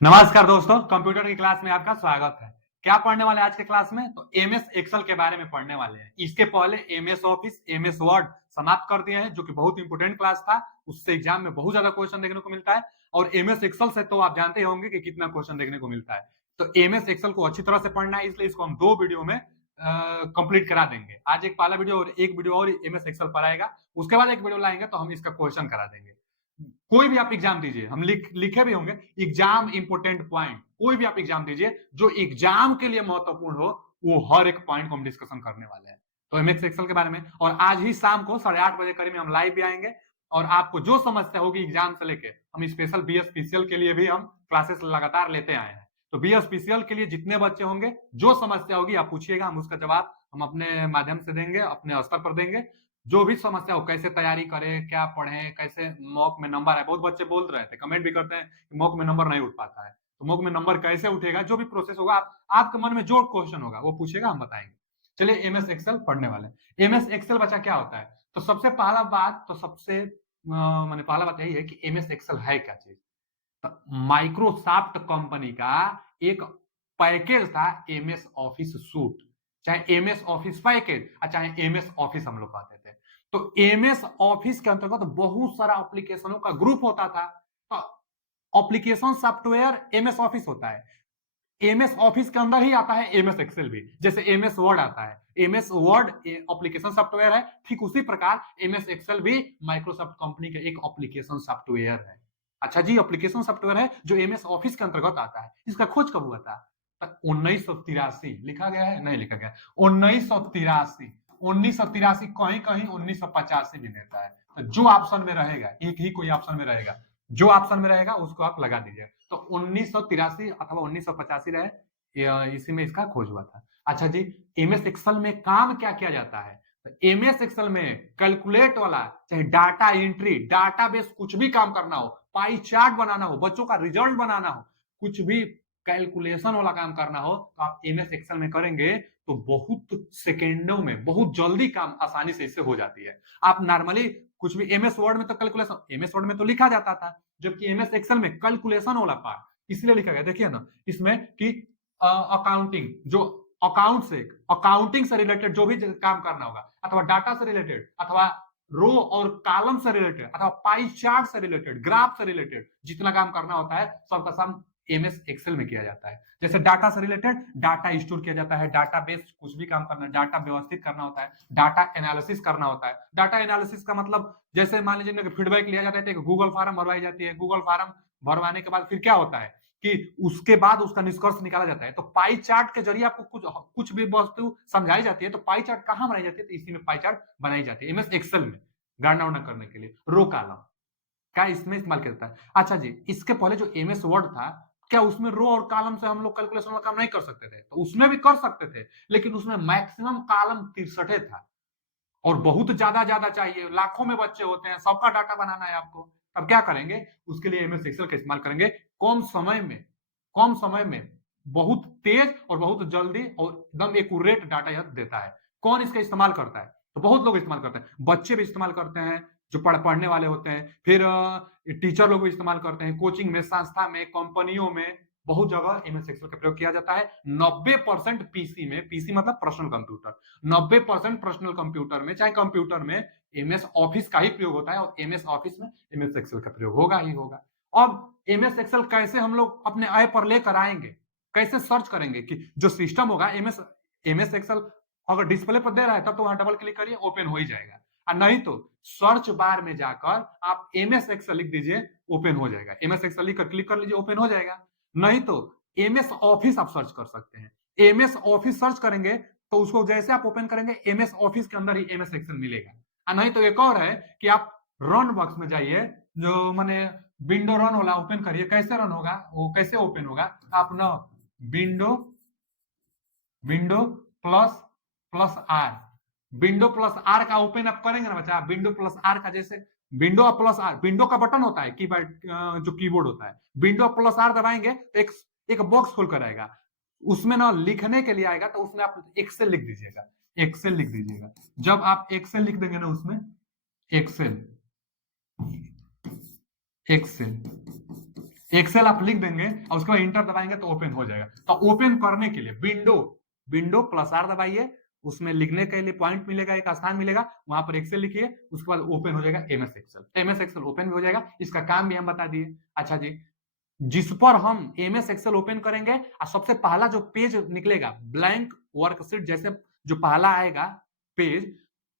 नमस्कार दोस्तों, कंप्यूटर की क्लास में आपका स्वागत है। क्या पढ़ने वाले आज के क्लास में? तो एमएस एक्सेल के बारे में पढ़ने वाले हैं। इसके पहले एमएस ऑफिस, एमएस वर्ड समाप्त कर दिए हैं, जो कि बहुत इंपोर्टेंट क्लास था। उससे एग्जाम में बहुत ज्यादा क्वेश्चन देखने को मिलता है। और एमएस एक्सेल से तो आप जानते होंगे कि कितना क्वेश्चन देखने को मिलता है। तो एमएस एक्सेल को अच्छी तरह से पढ़ना है, इसलिए इसको हम दो वीडियो में कंप्लीट करा देंगे। आज एक पहला वीडियो और एक वीडियो और एमएस एक्सेल पर आएगा। उसके बाद एक वीडियो लाएंगे तो हम इसका क्वेश्चन करा देंगे। कोई भी आप एग्जाम दीजिए, हम लिखे भी होंगे एग्जाम इंपोर्टेंट पॉइंट। कोई भी आप एग्जाम दीजिए जो एग्जाम के लिए महत्वपूर्ण हो, वो हर एक पॉइंट को हम डिस्कशन करने वाले हैं। तो एमएस एक्सेल के बारे में, और आज ही शाम को 8:30 बजे करीब में हम लाइव भी आएंगे। और आपको जो समस्या होगी एग्जाम से लेके, हम स्पेशल बीएसपीसीएल के लिए भी हम क्लासेस लगातार लेते आए हैं। तो बीएसपीसीएल के लिए जितने बच्चे होंगे, जो समस्या होगी आप पूछिएगा, हम उसका जवाब हम अपने माध्यम से देंगे, अपने स्तर पर देंगे। जो भी समस्या हो, कैसे तैयारी करें, क्या पढ़ें, कैसे मॉक में नंबर आए। बहुत बच्चे बोल रहे थे, कमेंट भी करते हैं कि मॉक में नंबर नहीं उठ पाता है। तो मॉक में नंबर कैसे उठेगा, जो भी प्रोसेस होगा, आपके मन में जो क्वेश्चन होगा वो पूछेगा, हम बताएंगे। चलिए एमएस एक्सेल पढ़ने वाले। एमएस एक्सेल बच्चा क्या होता है? तो सबसे पहला बात, तो सबसे मैंने पहला बात यही है कि एमएस एक्सेल है क्या चीज। तो माइक्रोसॉफ्ट कंपनी का एक पैकेज था, एमएस ऑफिस सूट। चाहे एमएस ऑफिस पैकेज और चाहे एमएस ऑफिस हम लोग कहते थे। तो एमएस ऑफिस के अंतर्गत बहुत सारा एप्लीकेशनों का ग्रुप होता था। तो एप्लीकेशन सॉफ्टवेयर एमएस ऑफिस होता है। एमएस ऑफिस के अंदर ही आता है एमएस एक्सेल भी। जैसे एमएस वर्ड आता है, एमएस वर्ड एप्लीकेशन सॉफ्टवेयर है, ठीक उसी प्रकार एमएस एक्सेल भी माइक्रोसॉफ्ट कंपनी का एक एप्लीकेशन सॉफ्टवेयर है। अच्छा जी, एप्लीकेशन सॉफ्टवेयर है जो एमएस ऑफिस के अंतर्गत आता है। इसका खोज कब हुआ था? 1983 लिखा गया है, नहीं लिखा गया। 1983, 1983, कहीं कहीं 1985 भी देता है। तो जो ऑप्शन में रहेगा, एक ही कोई ऑप्शन में रहेगा, जो ऑप्शन में रहेगा उसको आप लगा दीजिए। तो 1983 अथवा 1985 रहे, इसी में इसका खोज हुआ था। अच्छा जी, एमएस एक्सेल में काम क्या किया जाता है? तो एमएस एक्सेल में कैलकुलेट वाला, चाहे डाटा एंट्री, डाटाबेस, कुछ भी काम करना हो, पाई चार्ट बनाना हो, बच्चों का रिजल्ट बनाना हो, कुछ भी कैलकुलेशन वाला काम करना हो, तो आप एमएस एक्सेल में करेंगे तो बहुत सेकेंडों में, बहुत जल्दी काम आसानी से इससे हो जाती है। आप नॉर्मली कुछ भी एमएस वर्ड में तो कैलकुलेशन, एमएस वर्ड में तो लिखा जाता था, जबकि एमएस एक्सेल में कैलकुलेशन वाला पार्ट इसलिए लिखा गया, देखिए ना इसमें कि अकाउंटिंग, जो अकाउंटिंग से रिलेटेड जो भी काम करना होगा, अथवा डाटा से रिलेटेड, अथवा रो और कॉलम से रिलेटेड, अथवा पाई चार्ट से रिलेटेड, ग्राफ से रिलेटेड जितना काम करना होता है, सबका सब एमएस एक्सेल में किया जाता है। जैसे डाटा से रिलेटेड डाटा स्टोर किया जाता है, डाटा बेस कुछ भी काम करना है, डाटा व्यवस्थित करना होता है, डाटा एनालिसिस करना होता है। डाटा एनालिसिस का मतलब, जैसे मान लीजिए फीडबैक लिया जाता है तो गूगल फॉर्म भरवाई जाती है। गूगल फॉर्म भरवाने के बाद फिर क्या होता है कि उसके बाद उसका निष्कर्ष निकाला जाता है। तो पाई चार्ट के जरिए आपको कुछ भी वस्तु समझाई जाती है। तो पाई चार्ट कहां बनाई जाती है? तो इसी में पाई चार्ट बनाई जाती है, एमएस एक्सेल में, गणना उड़ना करने के लिए रो कॉलम का इसमें इस्तेमाल किया जाता है। अच्छा जी, इसके पहले जो एमएस वर्ड था, क्या उसमें रो और कॉलम से हम लोग कैलकुलेशन का काम नहीं कर सकते थे? तो उसमें भी कर सकते थे, लेकिन उसमें मैक्सिमम कॉलम 63 था। और बहुत ज्यादा ज्यादा चाहिए, लाखों में बच्चे होते हैं, सबका डाटा बनाना है आपको। अब क्या करेंगे? उसके लिए एमएस एक्सेल का इस्तेमाल करेंगे। कम समय में, कम समय में बहुत तेज और बहुत जल्दी और एकदम एक्यूरेट डाटा यह देता है। कौन इसका इस्तेमाल करता है? तो बहुत लोग इस्तेमाल करते हैं, बच्चे भी इस्तेमाल करते हैं जो पढ़ने वाले होते हैं, फिर टीचर लोग भी इस्तेमाल करते हैं, कोचिंग में, संस्था में, कंपनियों में, बहुत जगह एमएस एक्सेल का प्रयोग किया जाता है। 90% पीसी में, पीसी मतलब पर्सनल कंप्यूटर, 90% पर्सनल कंप्यूटर में, चाहे कंप्यूटर में, एमएस ऑफिस का ही प्रयोग होता है। और एमएस ऑफिस में एमएस एक्सेल का प्रयोग होगा ही होगा। अब एमएस एक्सेल कैसे हम लोग अपने ऐप पर लेकर आएंगे, कैसे सर्च करेंगे? कि जो सिस्टम होगा, एमएस एमएस एक्सेल अगर डिस्प्ले पर दे रहा है तब तो वहां डबल क्लिक करिए, ओपन हो ही जाएगा। और नहीं तो सर्च बार में जाकर आप एमएस एक्सेल लिख दीजिए, ओपन हो जाएगा। एमएस एक्सेल लिखकर क्लिक कर लीजिए, ओपन हो जाएगा। नहीं तो एमएस ऑफिस आप सर्च कर सकते हैं। एमएस ऑफिस सर्च करेंगे तो उसको जैसे आप ओपन करेंगे, एमएस ऑफिस के अंदर ही एमएस एक्सेल मिलेगा। और नहीं तो एक और है कि आप रन बॉक्स में जाइए, जो माने विंडो रन वाला ओपन करिए। कैसे रन होगा, वो कैसे ओपन होगा? आप ना window window plus plus R, window plus R का ओपन आप करेंगे ना बच्चा, विंडो प्लस आर का, जैसे विंडो प्लस आर, विंडो का बटन होता है कीबोर्ड, जो कीबोर्ड होता है, विंडो प्लस आर दबाएंगे तो एक बॉक्स खुल कर आएगा। उसमें ना लिखने के लिए आएगा, तो उसमें आप एक्सेल लिख दीजिएगा, एक्सेल लिख दीजिएगा। जब आप एक्सेल लिख देंगे ना उसमें, एक्सेल, एक्सेल, एक्सेल आप लिख देंगे और उसके बाद इंटर दबाएंगे तो ओपन हो जाएगा। तो ओपन करने के लिए विंडो विंडो प्लस आर दबाइए, उसमें लिखने के लिए पॉइंट मिलेगा, एक स्थान मिलेगा, वहां पर एक्सेल लिखिए, उसके बाद ओपन हो जाएगा MS Excel. MS Excel open भी हो जाएगा। इसका काम भी हम बता दिए। अच्छा जी, जिस पर हम एमएस एक्सेल ओपन करेंगे और सबसे पहला जो पेज निकलेगा ब्लैंक वर्कशीट, जैसे जो पहला आएगा पेज,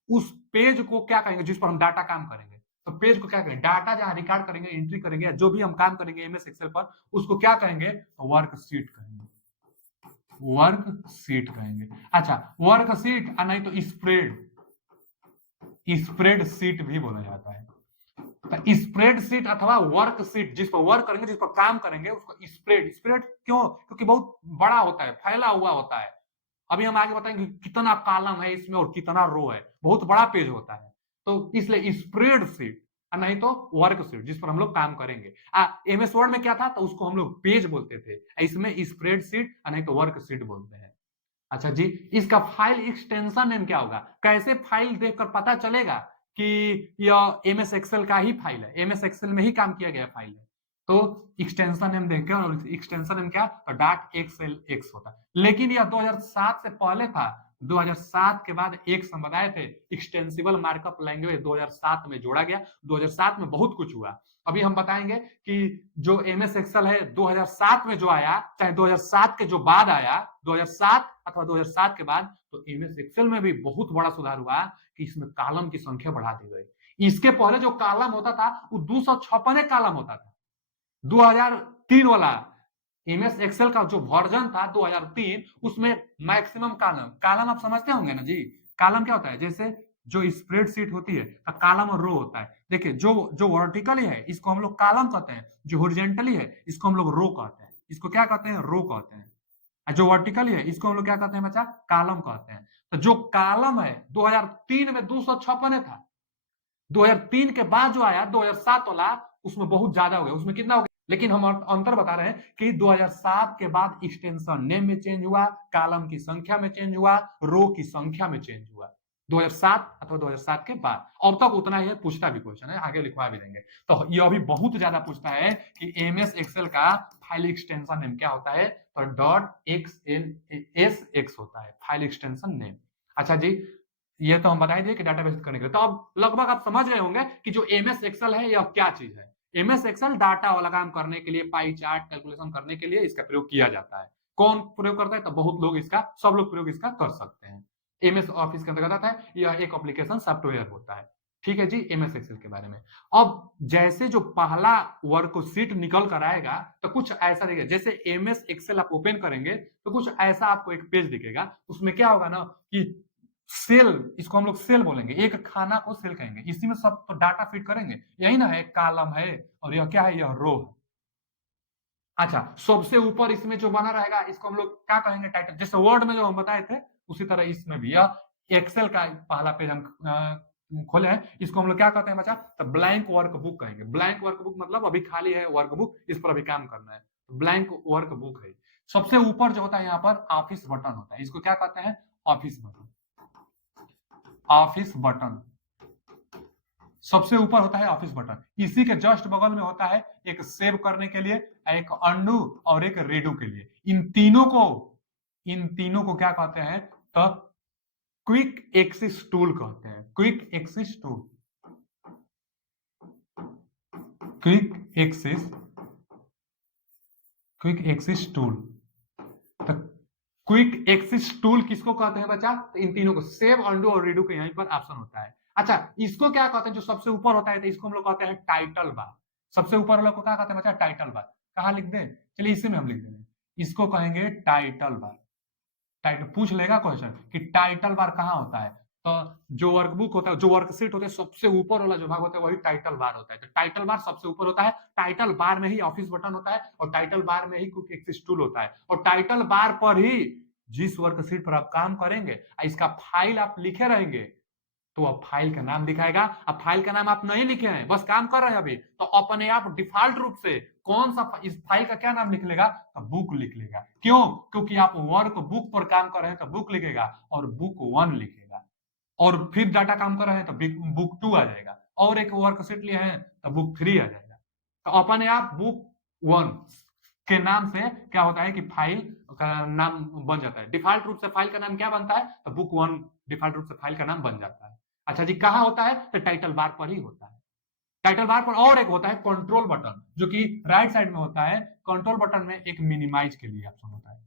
उस पेज को क्या कहेंगे, जिस पर हम डाटा काम करेंगे, तो पेज को क्या कहेंगे, डाटा जहां रिकॉर्ड करेंगे, एंट्री करेंगे, या जो भी हम काम करेंगे एमएस एक्सेल पर, उसको क्या कहेंगे, वर्कशीट कहेंगे। वर्कशीट कहेंगे। अच्छा, वर्कशीट नहीं तो स्प्रेड, स्प्रेड शीट भी बोला जाता है। तो स्प्रेडशीट अथवा वर्कशीट, जिस पर वर्क करेंगे, जिस पर काम करेंगे, उसको स्प्रेड। स्प्रेड क्यों? क्योंकि बहुत बड़ा होता है, फैला हुआ होता है। अभी हम आगे बताएंगे कितना कॉलम है इसमें और कितना रो है, बहुत बड़ा पेज होता है, तो इसलिए स्प्रेड शीट नहीं तो वर्क शीट, जिस पर हम लोग काम करेंगे। एमएस वर्ड में क्या था, तो उसको हम लोग पेज बोलते थे, इसमें स्प्रेड शीट नहीं तो वर्क शीट बोलते हैं। अच्छा जी, इसका फाइल एक्सटेंशन नेम क्या होगा? कैसे फाइल देखकर पता चलेगा कि यह एमएस एक्सेल का ही फाइल है, एमएस एक्सेल में ही काम किया गया फाइल है? तो एक्सटेंशन नेम देंगे, और एक्सटेंशन नेम क्या, तो डॉट एक्सएल एक्स होता है। लेकिन यह 2007 से पहले था। 2007 के बाद एक हम बताए थे एक्सटेंसिबल मार्कअप लैंग्वेज 2007 में जोड़ा गया। 2007 में बहुत कुछ हुआ। अभी हम बताएंगे कि जो एमएस एक्सेल है 2007 में जो आया, चाहे 2007 के जो बाद आया, 2007 अथवा 2007 के बाद, तो एमएस एक्सेल में भी बहुत बड़ा सुधार हुआ कि इसमें कॉलम की संख्या बढ़ा दी गई। इसके पहले जो कॉलम होता था वो 256 कॉलम होता था। 2003 वाला एमएस एक्सेल का जो वर्जन था 2003, उसमें मैक्सिमम कॉलम, कॉलम आप समझते होंगे ना जी, कॉलम क्या होता है, जैसे जो स्प्रेडशीट होती है तो कॉलम और रो होता है। देखिए, जो जो वर्टिकली है इसको हम लोग कॉलम कहते हैं, जो हॉरिजॉन्टली है इसको हम लोग रो कहते हैं। इसको क्या कहते हैं, रो कहते हैं। जो वर्टिकली है इसको हम लोग क्या कहते हैं बच्चा, कॉलम कहते हैं। तो जो कॉलम है 2003 में 256 था। 2003 के बाद जो आया 2007 वाला, उसमें बहुत ज्यादा हो गया। उसमें कितना हो गया, लेकिन हम अंतर बता रहे हैं कि 2007 के बाद एक्सटेंशन नेम में चेंज हुआ, कॉलम की संख्या में चेंज हुआ, रो की संख्या में चेंज हुआ। 2007 अथवा 2007 के बाद। अब तक उतना ही है, पूछता भी क्वेश्चन है, आगे लिखवा भी देंगे। तो यह भी बहुत ज्यादा पूछता है कि एमएस एक्सेल का फाइल एक्सटेंशन नेम क्या होता है, तो dot x L S x होता है फाइल एक्सटेंशन नेम। अच्छा जी, ये तो हम बता दिए कि डाटाबेस करने के लिए। तो अब लगभग आप समझ गए होंगे कि जो एमएस एक्सेल है यह क्या चीज है। एमएस एक्सेल डाटा वाला काम करने के लिए, पाई चार्ट कैलकुलेशन करने के लिए इसका प्रयोग किया जाता है। कौन प्रयोग करता है, तो बहुत लोग इसका, सब लोग प्रयोग इसका कर सकते हैं। एमएस ऑफिस के अंतर्गत आता है, यह एक एप्लीकेशन सॉफ्टवेयर होता है। ठीक है जी, एमएस एक्सेल के बारे में। अब जैसे जो पहला वर्कशीट निकल कर आएगा तो कुछ ऐसा दिखेगा, जैसे एमएस एक्सेल आप ओपन करेंगे तो कुछ ऐसा आपको एक पेज दिखेगा। उसमें क्या होगा ना कि सेल, इसको हम लोग सेल बोलेंगे, एक खाना को सेल कहेंगे, इसी में सब तो डाटा फिट करेंगे, यही ना है, कॉलम है और यह क्या है, यह रो है। अच्छा, सबसे ऊपर इसमें जो बना रहेगा इसको हम लोग क्या कहेंगे, टाइटल। जैसे वर्ड में जो हम बताए थे उसी तरह इसमें भी, यह एक्सेल का पहला पेज हम खोले हैं, इसको हम लोग क्या कहते हैं बच्चा, तो ब्लैंक वर्कबुक कहेंगे। ब्लैंक वर्कबुक मतलब अभी खाली है वर्कबुक, इस पर अभी काम करना है, ब्लैंक वर्कबुक है। सबसे ऊपर जो होता है यहाँ पर ऑफिस बटन होता है, इसको क्या कहते हैं, ऑफिस बटन। ऑफिस बटन सबसे ऊपर होता है, ऑफिस बटन। इसी के जस्ट बगल में होता है एक सेव करने के लिए, एक अंडू और एक रीडू के लिए। इन तीनों को क्या कहते हैं, तो क्विक एक्सिस टूल कहते हैं। Quick axis tool, quick axis, quick axis tool. तो क्विक एक्सिस टूल किसको कहते हैं बच्चा, तो इन तीनों को, सेव, अंडू और रीडू के यहीं पर ऑप्शन होता है। अच्छा, इसको क्या कहते हैं, जो सबसे ऊपर होता है तो इसको हम लोग कहते हैं टाइटल बार। सबसे ऊपर वाला को क्या कहते हैं बच्चा, टाइटल बार। कहा लिख दे, चलिए इसी में हम लिख देंगे, इसको कहेंगे टाइटल बार। टाइटल पूछ लेगा क्वेश्चन कि टाइटल बार कहाँ होता है, तो जो वर्कबुक होता है, जो वर्कशीट होता है, सबसे ऊपर वाला जो भाग होता है वही टाइटल बार होता है। तो टाइटल बार सबसे ऊपर होता है, टाइटल बार में ही ऑफिस बटन होता है, और टाइटल बार में ही क्विक एक्सेस टूल होता है, और टाइटल बार पर ही जिस वर्कशीट पर आप काम करेंगे इसका फाइल आप लिखे रहेंगे तो अब फाइल का नाम दिखाएगा। अब फाइल का नाम आप नहीं लिखे हैं, बस काम कर रहे हैं अभी, तो अपने आप डिफॉल्ट रूप से कौन सा इस फाइल का क्या नाम लिख लेगा, तो बुक लिख लेगा। क्यों? क्योंकि आप वर्क बुक पर काम कर रहे हैं तो बुक लिखेगा, और बुक 1 लिखेगा। और फिर डाटा काम कर रहे हैं तो बुक 2 आ जाएगा, और एक वर्कशीट लिए हैं तो बुक 3 आ जाएगा। तो अपने आप बुक वन के नाम से क्या होता है कि फाइल का नाम बन जाता है। डिफॉल्ट रूप से फाइल का नाम क्या बनता है, तो बुक वन डिफॉल्ट रूप से फाइल का नाम बन जाता है। अच्छा जी, कहाँ होता है, तो टाइटल बार पर ही होता है। टाइटल बार पर और एक होता है कंट्रोल बटन, जो कि राइट साइड में होता है। कंट्रोल बटन में एक मिनिमाइज के लिए ऑप्शन होता है,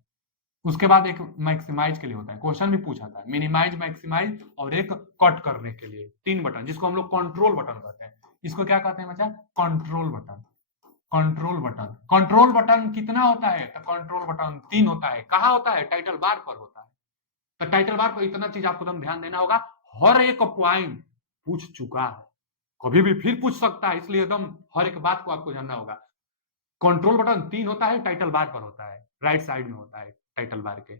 उसके बाद एक मैक्सिमाइज के लिए होता है। क्वेश्चन भी पूछा था, मिनिमाइज, मैक्सिमाइज और एक कट करने के लिए 3 बटन, जिसको हम लोग कंट्रोल बटन कहते हैं। इसको क्या कहते हैं बच्चा, control button. Control button, control button कितना होता है, तो कंट्रोल बटन 3 होता है। कहाँ होता है, टाइटल बार पर होता है। तो टाइटल बार पर इतना चीज आपको एकदम ध्यान देना होगा, हर एक पॉइंट पूछ चुका है, कभी भी फिर पूछ सकता है, इसलिए एकदम हर एक बात को आपको जानना होगा। कंट्रोल बटन 3 होता है, टाइटल बार पर होता है, राइट साइड में होता है टाइटल बार के।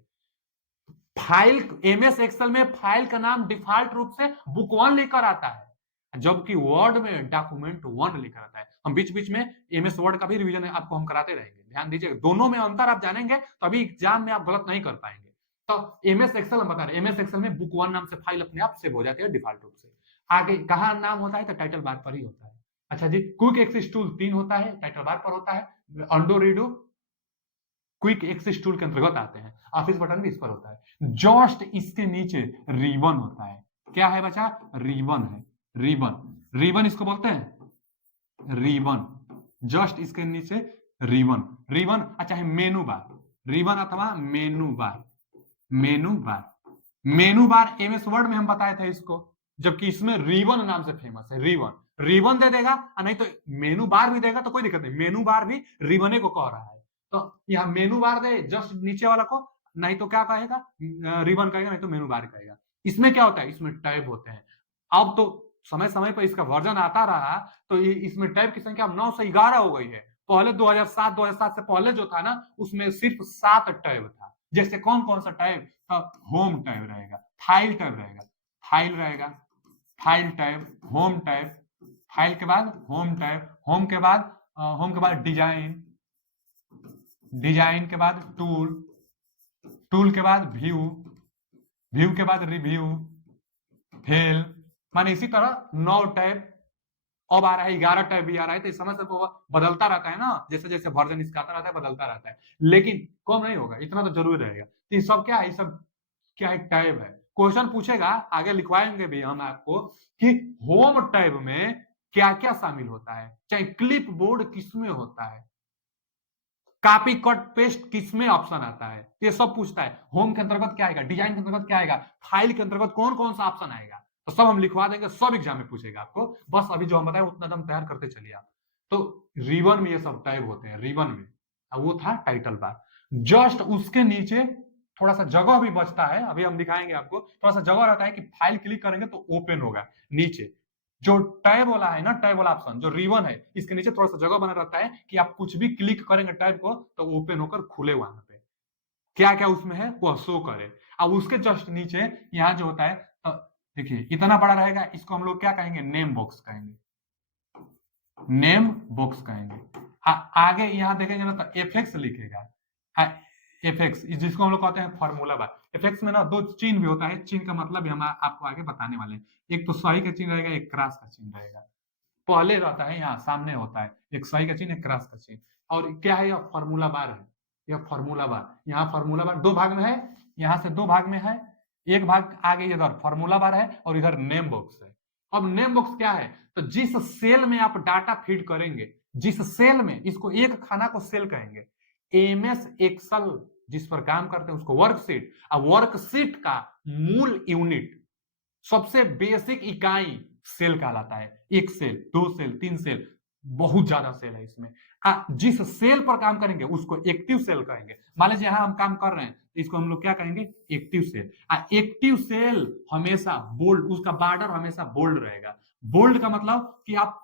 फाइल, एमएस एक्सेल में फाइल का नाम डिफॉल्ट रूप से बुक वन लेकर आता है, जबकि वर्ड में डॉक्यूमेंट वन लेकर आता है। हम बीच बीच में एमएस वर्ड का भी रिवीजन आपको हम कराते रहेंगे, ध्यान दीजिए, दोनों में अंतर आप जानेंगे तो अभी एग्जाम में आप गलत नहीं कर पाएंगे। तो एमएस एक्सेल हम बता रहे हैं, एमएस एक्सेल में बुक वन नाम से फाइल अपने आप सेव हो जाती है डिफॉल्ट रूप से। आगे कहाँ नाम होता है, तो टाइटल बार पर ही होता है। अच्छा जी, क्विक एक्सेस टूल 3 होता है, टाइटल बार पर होता है। अंडो रीडो क्विक एक्सेस टूल के अंतर्गत आते हैं। ऑफिस बटन भी इस पर होता है। जस्ट इसके नीचे रिबन होता है। क्या है बच्चा, रिबन है, रिबन। रिबन इसको बोलते हैं रिबन, जस्ट इसके नीचे रिबन। रिबन अच्छा है मेनू बार, रिबन अथवा मेनू बार। मेनू बार, मेनू बार एमएस वर्ड में हम बताए थे इसको, जबकि इसमें रिबन नाम से फेमस है। रिबन, रिबन दे देगा, नहीं तो मेनू बार भी देगा तो कोई दिक्कत नहीं, मेनू बार भी रिबने को कह रहा है। तो यहाँ मेनू बार दे जस्ट नीचे वाला को, नहीं तो क्या कहेगा, रिबन कहेगा, नहीं तो मेनू बार कहेगा। इसमें क्या होता है, इसमें टैब होते हैं। अब तो समय समय पर इसका वर्जन आता रहा, तो इसमें टैब की संख्या 9 से 11 हो गई है। पहले 2007 से पहले जो था ना, उसमें सिर्फ 7 टैब था। जैसे कौन कौन सा टैब, होम टैब रहेगा, फाइल टैब रहेगा, फाइल रहेगा, file tab, home tab, file के बाद होम टैब, होम के बाद डिजाइन, डिजाइन के बाद टूल, टूल के बाद व्यू, व्यू के बाद रिव्यू, फेल। माने इसी तरह 9 टैब, अब आ रहा है 11 टैब भी आ रहा है। तो इस समय से बदलता रहता है ना, जैसे जैसे वर्जन इसका आता रहता है बदलता रहता है, लेकिन कम नहीं होगा, इतना तो जरूर रहेगा। तो ये सब क्या है, ये सब क्या है, टैब है। क्वेश्चन पूछेगा, आगे लिखवाएंगे भी हम आपको कि होम टैब में क्या क्या शामिल होता है, चाहे क्लिप बोर्ड किसमें होता है, कॉपी कट पेस्ट किसमें ऑप्शन आता है, ये सब पूछता है। होम के अंतर्गत क्या आएगा, डिजाइन के अंतर्गत क्या आएगा, फाइल के अंतर्गत कौन कौन सा ऑप्शन आएगा, तो सब हम लिखवा देंगे, सब एग्जाम में पूछेगा आपको। बस अभी जो हम बताए उतना दम तैयार करते चलिए आप। तो रिबन में ये सब टैब होते हैं, रिबन में। वो था टाइटल बार। जस्ट उसके नीचे थोड़ा सा जगह भी बचता है, अभी हम दिखाएंगे आपको, थोड़ा सा जगह रहता है कि फाइल क्लिक करेंगे तो ओपन होगा। नीचे जो टैब वाला है ना, टैब वाला ऑप्शन जो रिबन है, इसके नीचे थोड़ा सा जगह बना रहता है कि आप कुछ भी क्लिक करेंगे टैब को तो ओपन होकर खुले वहां पे, क्या क्या उसमें है वह शो करे। अब उसके जस्ट नीचे यहाँ जो होता है, तो देखिए इतना बड़ा रहेगा, इसको हम लोग क्या कहेंगे, नेम बॉक्स कहेंगे, नेम बॉक्स कहेंगे। आगे यहाँ देखेंगे ना तो एफएक्स लिखेगा, एफएक्स जिसको हम लोग कहते हैं फॉर्मूला बार। एफएक्स में ना 2 चिन्ह भी होता है, चिन्ह का मतलब भी हम आपको आगे बताने वाले हैं। एक तो सही का चिन्ह रहेगा, एक क्रॉस का चिन्ह रहेगा। पहले रहता है, यहाँ सामने होता है एक सही का चिन्ह, एक क्रॉस का चिन्ह। और क्या है, यह फॉर्मूला बार है, यह फॉर्मूला बार। यहाँ फॉर्मूला बार 2 भाग में है, यहाँ से 2 भाग में है। एक भाग आगे इधर फॉर्मूला बार है और इधर नेम बॉक्स है। अब नेम बॉक्स क्या है, तो जिस सेल में आप डाटा फीड करेंगे, जिस सेल में, इसको एक खाना को सेल कहेंगे। एमएस एक्सेल जिस पर काम करते हैं उसको वर्कशीट, और वर्कशीट का मूल यूनिट, सबसे बेसिक इकाई सेल कहलाता है। 1 सेल, 2 सेल, 3 सेल, बहुत ज्यादा सेल है इसमें। जिस सेल पर काम करेंगे उसको एक्टिव सेल कहेंगे। मान लीजिए यहाँ हम काम कर रहे हैं, इसको हम लोग क्या कहेंगे, एक्टिव सेल। एक्टिव सेल हमेशा बोल्ड, उसका बॉर्डर हमेशा बोल्ड रहेगा। बोल्ड का मतलब कि आप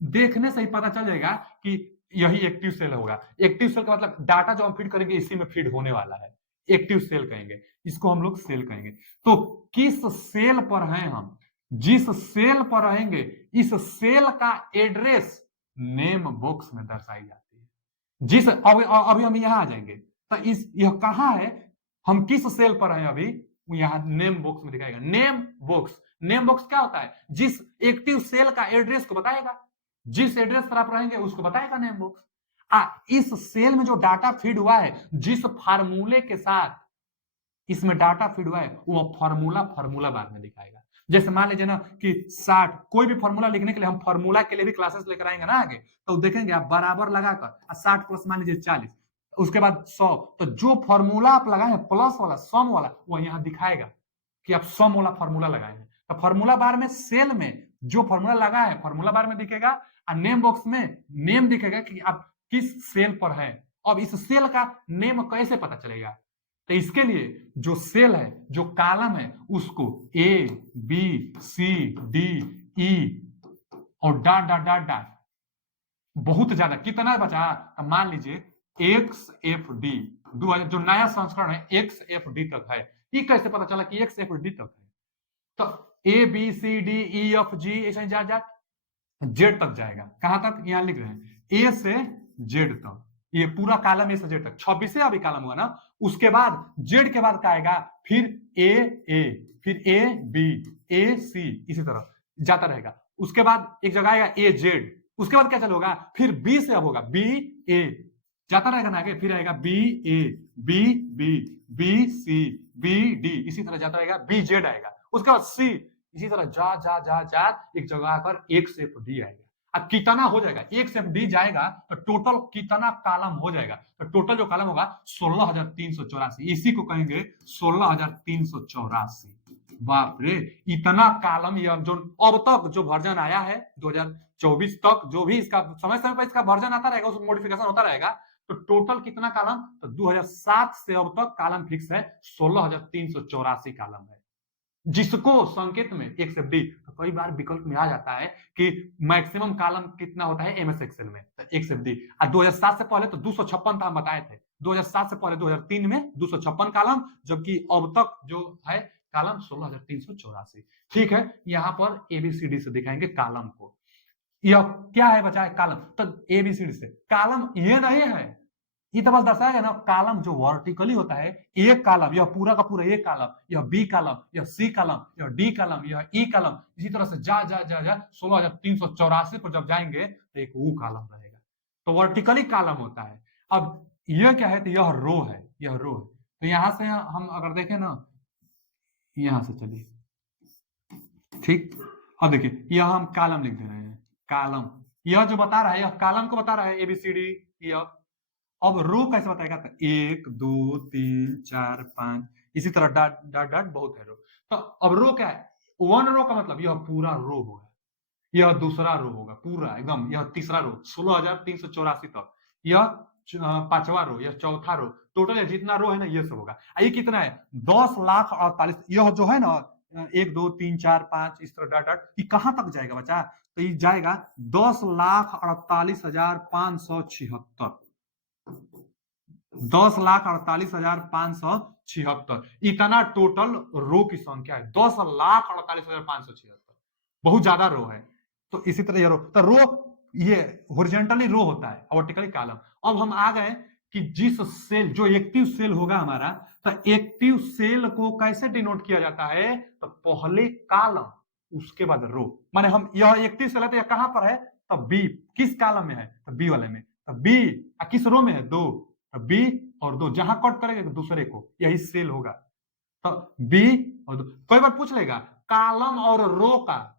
देखने से ही पता चल जाएगा कि यही एक्टिव सेल होगा। एक्टिव सेल का मतलब डाटा जो हम फीड करेंगे इसी में फीड होने वाला है, एक्टिव सेल कहेंगे, इसको हम लोग सेल कहेंगे। तो किस सेल पर हैं हम, जिस सेल पर रहेंगे, इस सेल का एड्रेस नेम बॉक्स में दर्शाई जाती है। जिस अभी हम यहां आ जाएंगे, तो इस यह कहां है, हम किस सेल पर हैं अभी, यहां नेम बॉक्स में दिखाएगा। नेम बॉक्स, नेम बॉक्स क्या होता है, जिस एक्टिव सेल का एड्रेस को बताएगा, जिस एड्रेस पर आप रहेंगे उसको बताएगा नेम बॉक्स। इस सेल में जो डाटा फीड हुआ है, जिस फार्मूले के साथ इसमें डाटा फीड हुआ है, वो फॉर्मूला बाद में दिखाएगा। जैसे मान लीजिए ना कि 60, कोई भी फॉर्मूला लिखने के लिए हम फॉर्मूला के लिए भी क्लासेस लेकर आएंगे ना आगे, तो देखेंगे आप बराबर लगाकर 60 प्लस मान लीजिए 40, उसके बाद 100, तो जो फॉर्मूला आप लगाए प्लस वाला सम वाला वो यहाँ दिखाएगा कि आप सम वाला फॉर्मूला लगाए हैं। तो फॉर्मूला बार में सेल में जो फॉर्मूला लगा है फॉर्मूला बार में दिखेगा, और नेम बॉक्स में नेम दिखेगा कि आप किस सेल पर है। अब इस सेल का नेम कैसे पता चलेगा? तो इसके लिए जो सेल है, जो कॉलम है, उसको ए बी सी डी ई और डॉट डॉट डॉट डॉट बहुत ज्यादा कितना बचा, तो मान लीजिए एक्स एफ डी 2000 जो नया संस्करण है एक्स एफ डी तक है। ये कैसे पता चला कि एक्स एफ डी तक है? तो A B C D E F G ऐसा जा जा जेड तक जाएगा। कहां तक? यहां लिख रहे हैं ए से जेड तक, ये पूरा कॉलम ए से जेड तक 26 अभी कॉलम हुआ ना। उसके बाद जेड के बाद क्या आएगा? फिर ए फिर ए बी ए सी इसी तरह जाता रहेगा। उसके बाद एक जगह आएगा ए जेड, उसके बाद क्या चल होगा? फिर बी से अब होगा बी ए जाता रहेगा ना आगे, फिर आएगा B A B B B C B D इसी तरह जाता रहेगा, बी जेड आएगा। उसके बाद सी इसी तरह जा जा जा जा एक जगह आकर एक से डी आएगा। अब कितना हो जाएगा? एक से डी जाएगा तो टोटल कितना कॉलम हो जाएगा? तो टोटल जो कॉलम होगा 16,384, इसी को कहेंगे 16,384। बाप रे, इतना कॉलम। ये जो अब तक जो वर्जन आया है 2024 तक, जो भी इसका समय समय पर इसका वर्जन आता रहेगा, उसमें मॉडिफिकेशन होता रहेगा। तो टोटल कितना कॉलम? तो 2007 से अब तक कॉलम फिक्स है 16,384 कॉलम है, जिसको संकेत में एक्स एफ डी। तो कई बार विकल्प में आ जाता है कि मैक्सिमम कॉलम कितना होता है एमएस एक्सेल में, तो एक्स एफ डी। 2007 से पहले तो 256 था, हम बताए थे। 2007 से पहले 2003 में 256 कॉलम, जबकि अब तक जो है कॉलम 16,384। ठीक है, यहां पर एबीसीडी से दिखाएंगे कॉलम को। यह क्या है बचा है? कॉलम। तो एबीसीडी से कॉलम ये नहीं है, ये तो बस दर्शाया ना कॉलम जो वर्टिकली होता है, एक कॉलम, यह पूरा का पूरा एक कॉलम, यह बी कॉलम, यह सी कॉलम, यह डी कॉलम, यह ई कॉलम, इसी तरह से जा जा जा जा 16,384 पर जब जाएंगे तो एक वो कॉलम रहेगा। तो वर्टिकली कॉलम होता है। अब यह क्या है? तो यह रो है, यह रो है। तो यहां से हम अगर देखें ना, यहां से चलिए, ठीक। अब देखिए यह हम कॉलम लिख दे रहे हैं, कॉलम। यह जो बता रहा है, यह कॉलम को बता रहा है एबीसीडी। यह अब रो कैसे बताएगा? तो 1 2 3 4 5 इसी तरह डॉट डॉट डॉट बहुत है रो। तो अब रो क्या है? वन रो का मतलब यह पूरा रो होगा, यह दूसरा रो होगा पूरा एकदम, यह तीसरा रो 16,384 तक, यह पांचवा रो, यह चौथा रो, टोटल जितना रो है ना ये सब होगा। ये कितना है? 10,48,000। यह जो है ना 1 2 3 4 5 इस तरह डॉट डॉट, ये कहां तक जाएगा बच्चा? तो ये जाएगा 10,48,576, 10,48,576। इतना टोटल रो की संख्या है, 10,48,576। बहुत ज्यादा रो है। तो इसी तरह ये रो, तो रो ये हॉरिजॉन्टली रो होता है, वर्टिकली कॉलम। अब हम आ गए कि जिस सेल जो एक्टिव सेल होगा हमारा, तो एक्टिव सेल को कैसे डिनोट किया जाता है? तो पहले कॉलम उसके बाद रो। माने हम यह एक्टिव सेल है तो यह कहां पर है? तो बी। किस कॉलम में है? तो बी वाले में। तो बी किस रो में है? 2। बी और 2 जहां कट करेगा दूसरे को, यही सेल होगा। तो बी और 2। कई बार पूछ लेगा कॉलम और रो का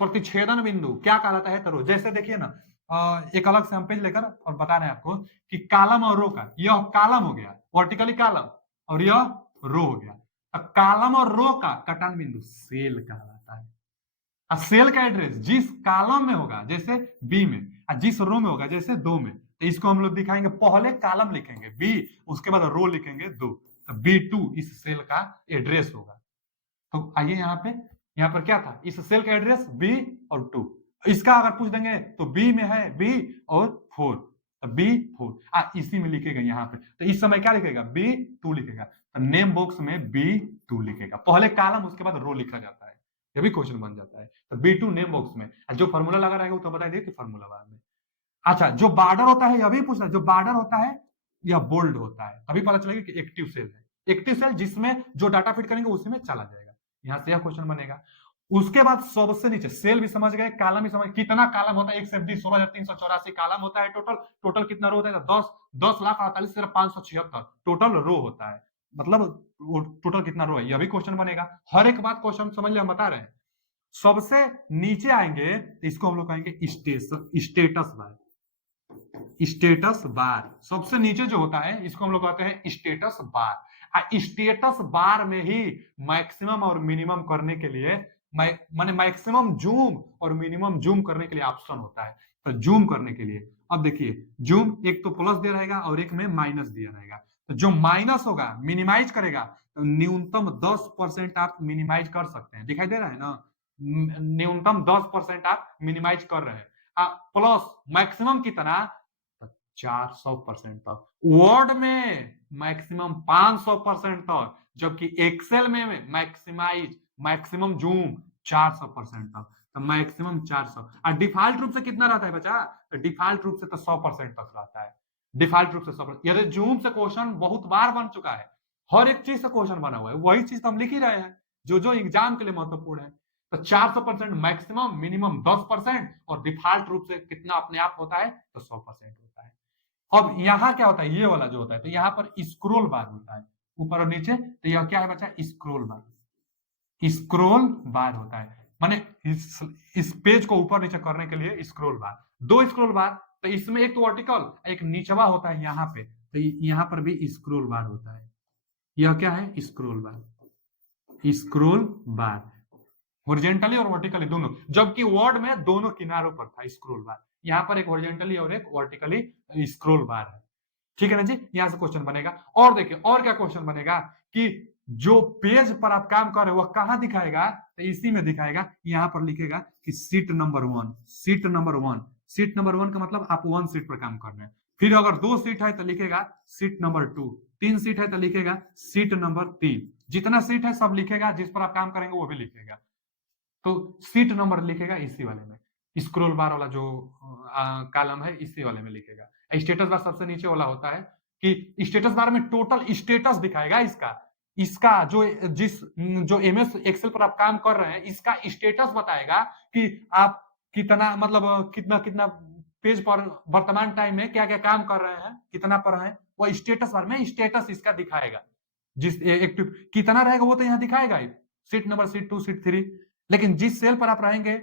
प्रतिच्छेदन बिंदु क्या कहलाता है? तो रो। जैसे देखिए ना, एक अलग से हम पेज लेकर और बता रहे हैं आपको कि कॉलम और रो का, यह कॉलम हो गया वर्टिकली कॉलम, और यह रो हो गया। कॉलम और रो का कटन बिंदु सेल कहलाता है। सेल का एड्रेस जिस कॉलम में होगा जैसे बी में, और जिस रो में होगा जैसे 2 में, तो इसको हम लोग दिखाएंगे। पहले कॉलम लिखेंगे बी, उसके बाद रो लिखेंगे 2, तो B2 इस सेल का एड्रेस होगा। तो आइए यहाँ पर क्या था? इस सेल का एड्रेस बी और 2। इसका अगर पूछ देंगे तो बी में है बी और 4, तो B4 इसी में लिखेगा यहाँ पे। तो इस समय क्या लिखेगा? B2 लिखेगा। तो नेम बॉक्स में B2 लिखेगा। पहले कॉलम उसके बाद रो लिखा जाता है, ये भी क्वेश्चन बन जाता है। तो B2 नेम बॉक्स में, जो फॉर्मूला लगा रहेगा वो तो बता दिए कि फॉर्मूला बाद में। अच्छा, जो बॉर्डर होता है यह भी पूछना, जो बॉर्डर होता है यह बोल्ड होता है, तभी पता चलेगा कि एक्टिव सेल है। एक्टिव सेल जिसमें जो डाटा फिट करेंगे उसी में चला जाएगा। यहां से यह क्वेश्चन बनेगा। उसके बाद सबसे नीचे सेल भी समझ गए, कॉलम भी समझ, कितना कॉलम होता है 1,16,384 कॉलम होता है टोटल। टोटल कितना रो होता है? 10,48,576 टोटल रो होता है। मतलब टोटल कितना रो है, यह भी क्वेश्चन बनेगा। हर एक बात क्वेश्चन समझ ले, हम बता रहे हैं। सबसे नीचे आएंगे तो इसको हम लोग कहेंगे स्टेटस बार। स्टेटस बार सबसे नीचे जो होता है इसको हम लोग कहते हैं स्टेटस बार। स्टेटस बार में ही मैक्सिमम और मिनिमम करने के लिए माने मैक्सिमम जूम और मिनिमम जूम करने के लिए ऑप्शन होता है। तो जूम करने के लिए अब देखिए, जूम एक तो प्लस दिया रहेगा और एक में माइनस दिया रहेगा। तो जो माइनस होगा मिनिमाइज करेगा, तो न्यूनतम 10% आप मिनिमाइज कर सकते हैं। दिखाई दे रहा है ना, न्यूनतम 10% आप मिनिमाइज कर रहे हैं। प्लस मैक्सिमम कितना? 400% तक। वर्ड में मैक्सिमम 500% तक, जबकि एक्सेल में मैक्सिमम जूम 400% तक। तो मैक्सिमम 400 और डिफॉल्ट रूप से कितना रहता है बच्चा? तो डिफॉल्ट रूप से तो 100% तक रहता है। डिफॉल्ट रूप से 100%। यदि जूम से क्वेश्चन बहुत बार बन चुका है, हर एक चीज से क्वेश्चन बना हुआ है, वही चीज तो हम लिख ही रहे हैं जो जो एग्जाम के लिए महत्वपूर्ण है। तो 400% मैक्सिमम, मिनिमम 10% और डिफॉल्ट रूप से कितना अपने आप होता है? तो 100% होता है। अब यहाँ क्या होता है, ये वाला जो होता है, तो यहाँ पर स्क्रोल बार होता है ऊपर और नीचे। तो यह क्या है बच्चा? Scroll bar. स्क्रोल बार होता है, माने इस पेज को ऊपर नीचे करने के लिए स्क्रोल बार। दो स्क्रोल बार, तो इसमें एक तो वर्टिकल एक नीचवा होता है यहाँ पे, तो यहाँ पर भी स्क्रोल बार होता है। यह क्या है? Scroll bar. Scroll bar horizontally और वर्टिकली दोनों, जबकि वर्ड में दोनों किनारों पर था स्क्रोल बार। यहाँ पर एक हॉरिजॉन्टली और एक वर्टिकली स्क्रोल बार है। ठीक है ना जी, यहां से क्वेश्चन बनेगा। और देखिए और क्या क्वेश्चन बनेगा कि जो पेज पर आप काम कर रहे हो वह कहां दिखाएगा? तो इसी में दिखाएगा। यहां पर लिखेगा कि seat number 1, seat number 1। Seat number 1 का मतलब आप 1 सीट पर काम कर रहे हैं। फिर अगर 2 सीट है तो लिखेगा सीट नंबर 2, 3 सीट है तो लिखेगा सीट नंबर 3। जितना सीट है सब लिखेगा, जिस पर आप काम करेंगे वो भी लिखेगा। तो सीट नंबर लिखेगा इसी वाले में, स्क्रोल बार वाला जो कॉलम है इसी वाले में लिखेगा। स्टेटस बार सबसे नीचे वाला होता है कि स्टेटस बार में टोटल स्टेटस दिखाएगा इसका। इसका जो एमएस एक्सेल पर आप काम कर रहे हैं इसका स्टेटस बताएगा कि आप कितना मतलब कितना कितना पेज पर वर्तमान टाइम में क्या क्या काम कर रहे हैं, कितना पर है, वो स्टेटस बार में स्टेटस इसका दिखाएगा। जिस एक्टिव कितना रहेगा वो तो यहाँ दिखाएगा, सीट नंबर, सीट 2, सीट 3। लेकिन जिस सेल पर आप रहेंगे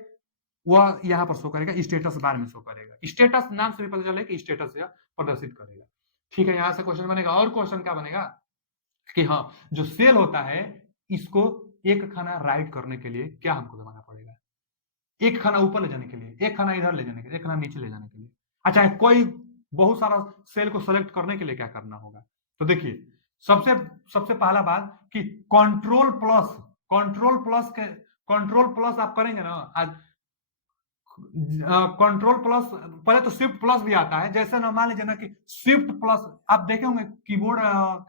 वह यहां पर शो करेगा, स्टेटस बार में शो करेगा। स्टेटस नाम से भी पता चले कि स्टेटस प्रदर्शित करेगा। ठीक है, यहां से क्वेश्चन बनेगा। और क्वेश्चन क्या बनेगा कि हाँ, जो सेल होता है इसको एक खाना राइट करने के लिए क्या हमको दबाना पड़ेगा? एक खाना ऊपर ले जाने के लिए, एक खाना इधर ले जाने के लिए, एक खाना नीचे ले जाने के लिए। अच्छा, कोई बहुत सारा सेल को सेलेक्ट करने के लिए क्या करना होगा? तो देखिए, सबसे सबसे पहला बात कि कंट्रोल प्लस आप करेंगे ना आज। कंट्रोल प्लस, पहले तो शिफ्ट प्लस भी आता है। जैसे ना मान लीजिए ना कि शिफ्ट प्लस, आप देखे होंगे कीबोर्ड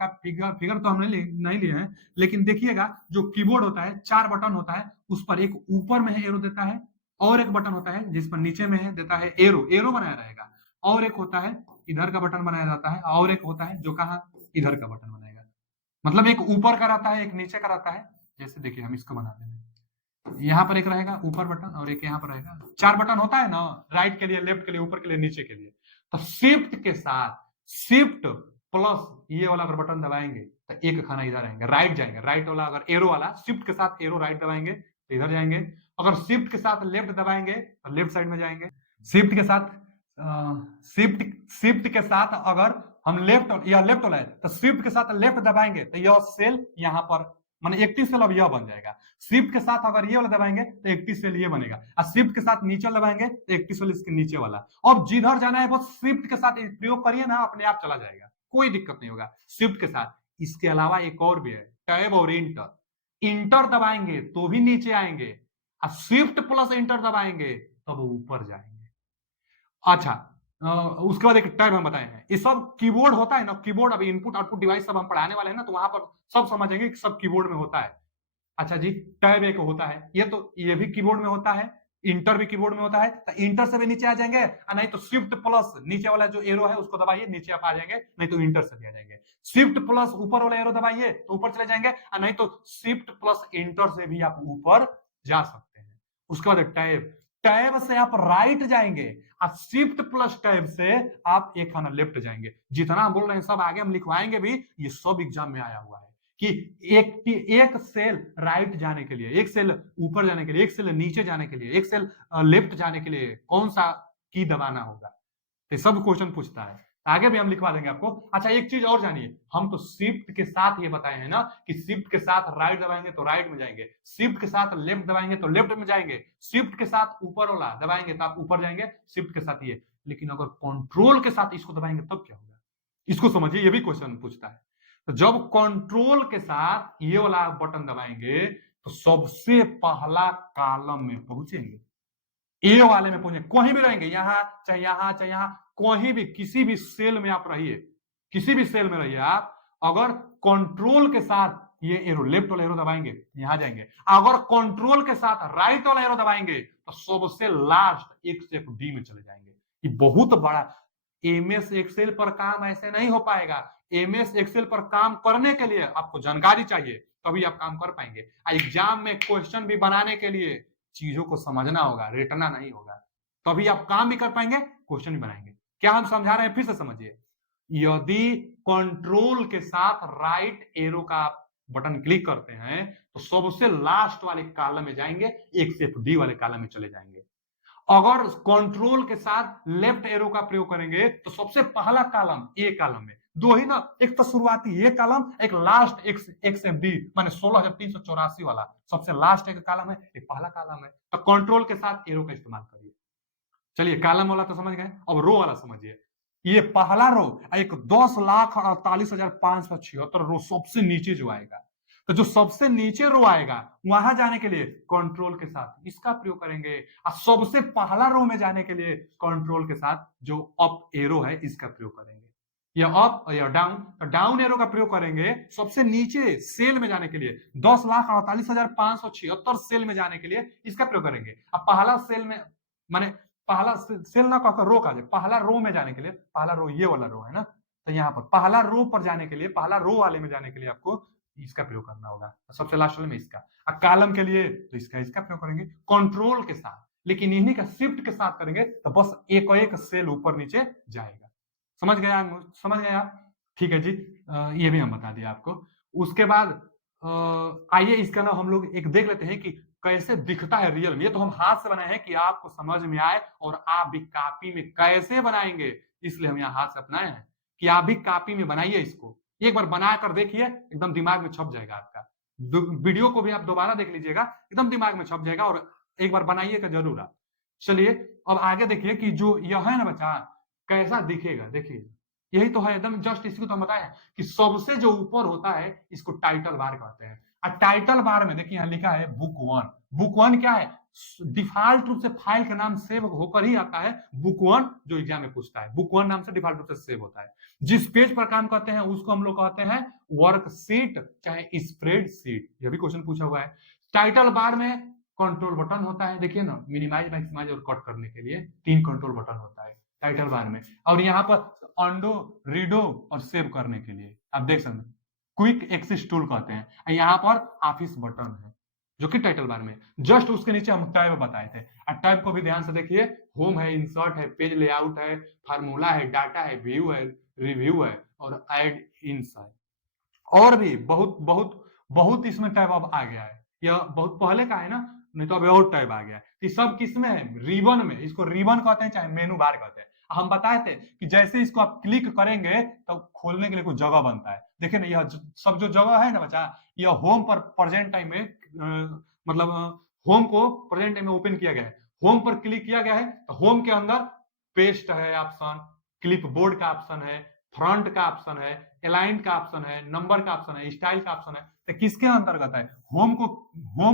का फिगर तो हमने नहीं लिए हैं, लेकिन देखिएगा जो कीबोर्ड होता है 4 बटन होता है, उस पर एक ऊपर में है एरो देता है, और एक बटन होता है जिस पर नीचे में है देता है एरो, एरो बनाया रहेगा, और एक होता है इधर का बटन बनाया जाता है, और एक होता है जो कहा इधर का बटन बनाएगा। मतलब एक ऊपर का रहता है, एक नीचे का रहता है। जैसे देखिए हम इसको बनाते हैं, यहाँ पर एक रहेगा ऊपर बटन और एक यहाँ पर रहेगा। 4 बटन होता है ना, राइट के लिए, लेफ्ट के लिए, ऊपर के लिए, नीचे के लिए। तो शिफ्ट के साथ शिफ्ट प्लस ये वाला अगर बटन दबाएंगे तो एक खाना इधर आएंगे, राइट जाएंगे। राइट वाला अगर एरो वाला शिफ्ट के साथ एरो राइट दबाएंगे तो इधर जाएंगे। अगर शिफ्ट के साथ लेफ्ट दबाएंगे तो लेफ्ट साइड में जाएंगे। शिफ्ट के साथ शिफ्ट के साथ अगर हम लेफ्ट या लेफ्ट वाला है तो शिफ्ट के साथ लेफ्ट दबाएंगे तो यह सेल यहाँ पर माने एक्टिव सेल अब यह बन जाएगा। शिफ्ट के साथ अगर ये वाला दबाएंगे तो एक्टिव सेल ये बनेगा, और शिफ्ट के साथ नीचे दबाएंगे तो एक्टिव सेल इसके नीचे वाला। अब जिधर जाना है बस शिफ्ट के साथ प्रयोग करिए ना, अपने आप चला जाएगा, कोई दिक्कत नहीं होगा शिफ्ट के साथ। इसके अलावा एक और भी है, टैब और इंटर। इंटर दबाएंगे तो भी नीचे आएंगे, और शिफ्ट प्लस इंटर दबाएंगे तब ऊपर जाएंगे। अच्छा, उसके बाद एक टैब हम बताए हैं, ये सब कीबोर्ड होता है ना, कीबोर्ड अभी इनपुट आउटपुट डिवाइस सब हम पढ़ाने वाले हैं ना, तो वहां पर सब समझेंगे कि सब कीबोर्ड में होता है। अच्छा जी, टैब एक होता है, ये भी कीबोर्ड में होता है, इंटर भी कीबोर्ड में होता है। तो इंटर से भी नीचे आ जाएंगे, नहीं तो शिफ्ट प्लस नीचे वाला जो एरो है उसको दबाइए, नीचे आप आ जाएंगे, नहीं तो इंटर से भी आ जाएंगे। शिफ्ट प्लस ऊपर वाला एरो दबाइए तो ऊपर चले जाएंगे, नहीं तो शिफ्ट प्लस इंटर से भी आप ऊपर जा सकते उसके बाद टैब, टैब से आप राइट जाएंगे और शिफ्ट प्लस टैब से आप एक खाना लेफ्ट जाएंगे। जितना हम बोल रहे हैं सब आगे हम लिखवाएंगे भी, ये सब एग्जाम में आया हुआ है कि एक सेल राइट जाने के लिए, एक सेल ऊपर जाने के लिए, एक सेल नीचे जाने के लिए, एक सेल लेफ्ट जाने के लिए कौन सा की दबाना होगा, तो सब क्वेश्चन पूछता है। आगे भी हम लिखवा देंगे आपको। अच्छा एक चीज और जानिए, हम तो शिफ्ट के साथ ये बताए हैं ना कि शिफ्ट के साथ राइट दबाएंगे तो राइट में जाएंगे, शिफ्ट के साथ लेफ्ट दबाएंगे तो लेफ्ट में जाएंगे, शिफ्ट के साथ ऊपर वाला दबाएंगे तो आप ऊपर जाएंगे, शिफ्ट के साथ ये। लेकिन अगर कंट्रोल के साथ इसको दबाएंगे तब क्या होगा, इसको समझिए, ये भी क्वेश्चन पूछता है। तो जब कंट्रोल के साथ ये वाला बटन दबाएंगे तो सबसे पहला कॉलम में पहुंचेंगे, ए वाले में पहुंचे, कहीं भी रहेंगे, यहां चाहे यहां चाहे यहां, कहीं भी किसी भी सेल में आप रहिए, किसी भी सेल में रहिए आप, अगर कंट्रोल के साथ ये एरो लेफ्ट वाला एरो दबाएंगे यहां जाएंगे, अगर कंट्रोल के साथ राइट वाला एरो दबाएंगे तो सबसे लास्ट एक से डी में चले जाएंगे। ये बहुत बड़ा, एमएस एक्सेल पर काम ऐसे नहीं हो पाएगा। एमएस एक्सेल पर काम करने के लिए आपको जानकारी चाहिए, तभी आप काम कर पाएंगे। एग्जाम में क्वेश्चन भी बनाने के लिए चीजों को समझना होगा, रेटना नहीं होगा, तभी आप काम भी कर पाएंगे, क्वेश्चन भी बनाएंगे। क्या हम समझा रहे हैं, फिर से समझिए। यदि कंट्रोल के साथ राइट एरो का बटन क्लिक करते हैं तो सबसे लास्ट वाले कॉलम में जाएंगे, एक से डी वाले कॉलम में चले जाएंगे। अगर कंट्रोल के साथ लेफ्ट एरो का प्रयोग करेंगे तो सबसे पहला कॉलम ए कॉलम में, दो ही ना, एक तो शुरुआती ए कॉलम, एक लास्ट एक्स एफ डी माने 16,384 वाला सबसे लास्ट एक कॉलम है, एक पहला कॉलम है। तो कंट्रोल के साथ एरो का इस्तेमाल करिए। चलिए कॉलम वाला तो समझ गए, अब रो वाला समझिए। ये पहला रो एक 10,48,576 रो सबसे नीचे जो आएगा, तो जो सबसे नीचे रो आएगा वहां जाने के लिए कंट्रोल के साथ इसका प्रयोग करेंगे, और सबसे पहला रो में जाने के लिए कंट्रोल के साथ जो अप एरो है इसका प्रयोग करेंगे, या अप या डाउन, तो डाउन एरो का प्रयोग करेंगे सबसे नीचे सेल में जाने के लिए, 10,48,576 सेल में जाने के लिए इसका प्रयोग करेंगे। अब पहला सेल में माने पहला सेल ना कहकर रो का, पहला रो में जाने के लिए, पहला रो ये वाला रो है ना, तो यहाँ पर पहला रो पर जाने के लिए, पहला रो वाले में जाने के लिए आपको इसका प्रयोग करना होगा, सबसे लास्ट वाले में इसका। अब कॉलम के लिए तो इसका प्रयोग करेंगे कंट्रोल के साथ, लेकिन इन्हीं का शिफ्ट के साथ करेंगे तो बस एक एक सेल ऊपर नीचे जाएगा। समझ गया, समझ गया आप? ठीक है जी, ये भी हम बता दिया आपको। उसके बाद आइए इसका ना हम लोग एक देख लेते हैं कि कैसे दिखता है रियल में। ये तो हम हाथ से बनाए हैं कि आपको समझ में आए और आप भी कॉपी में कैसे बनाएंगे, इसलिए हम यहाँ हाथ से अपनाए हैं कि आप भी कॉपी में बनाइए इसको। एक बार बना कर देखिए, एकदम दिमाग में छप जाएगा आपका। वीडियो को भी आप दोबारा देख लीजिएगा, एकदम दिमाग में छप जाएगा, और एक बार बनाइएगा जरूर आप। चलिए अब आगे देखिए कि जो यह है ना बच्चा, कैसा दिखेगा, देखिए यही तो है एकदम जस्ट, इसी को तो हम बताए कि सबसे जो ऊपर होता है इसको टाइटल बार कहते हैं। टाइटल बार में देखिए यहाँ लिखा है बुक वन। बुक वन क्या है, डिफॉल्ट रूप से फाइल का नाम सेव होकर ही आता है बुक वन, जो एग्जाम में पूछता है बुक वन नाम से डिफॉल्ट रूप से सेव होता है। जिस पेज पर काम करते हैं उसको हम लोग कहते हैं वर्कशीट चाहे स्प्रेड शीट, यह भी क्वेश्चन पूछा हुआ है। टाइटल बार में कंट्रोल बटन होता है, देखिए ना, मिनिमाइज मैक्सिमाइज और कट करने के लिए 3 कंट्रोल बटन होता है टाइटल बार में, और यहाँ पर अंडो रीडो और सेव करने के लिए आप देख सकते हैं क्विक एक्सेस टूल कहते हैं। यहाँ पर ऑफिस बटन है जो कि टाइटल बार में, जस्ट उसके नीचे हम टैब बताए थे। टैब को भी ध्यान से देखिए, होम है, इंसर्ट है, पेज लेआउट है, फार्मूला है, डाटा है, व्यू है, रिव्यू है और एड इंस है, और भी बहुत बहुत बहुत इसमें टैब अब आ गया है। यह बहुत पहले का है ना, नहीं तो अब और टैब आ गया है। ये सब किसमें है, रिबन में, इसको रिबन कहते हैं चाहे मेनू बार कहते हैं। हम बताए थे कि जैसे इसको आप क्लिक करेंगे तो खोलने के लिए कुछ जगह बनता है। देखिए ना, यह सब जो जगह है ना बच्चा, यह होम पर प्रेजेंट टाइम में मतलब होम को प्रेजेंट टाइम में ओपन किया गया है, होम पर क्लिक किया गया है तो होम के अंदर पेस्ट है ऑप्शन, क्लिप बोर्ड का ऑप्शन है, फ्रंट का ऑप्शन है, अलाइन का ऑप्शन है, नंबर का ऑप्शन है, स्टाइल का ऑप्शन है। तो किसके अंतर्गत है, होम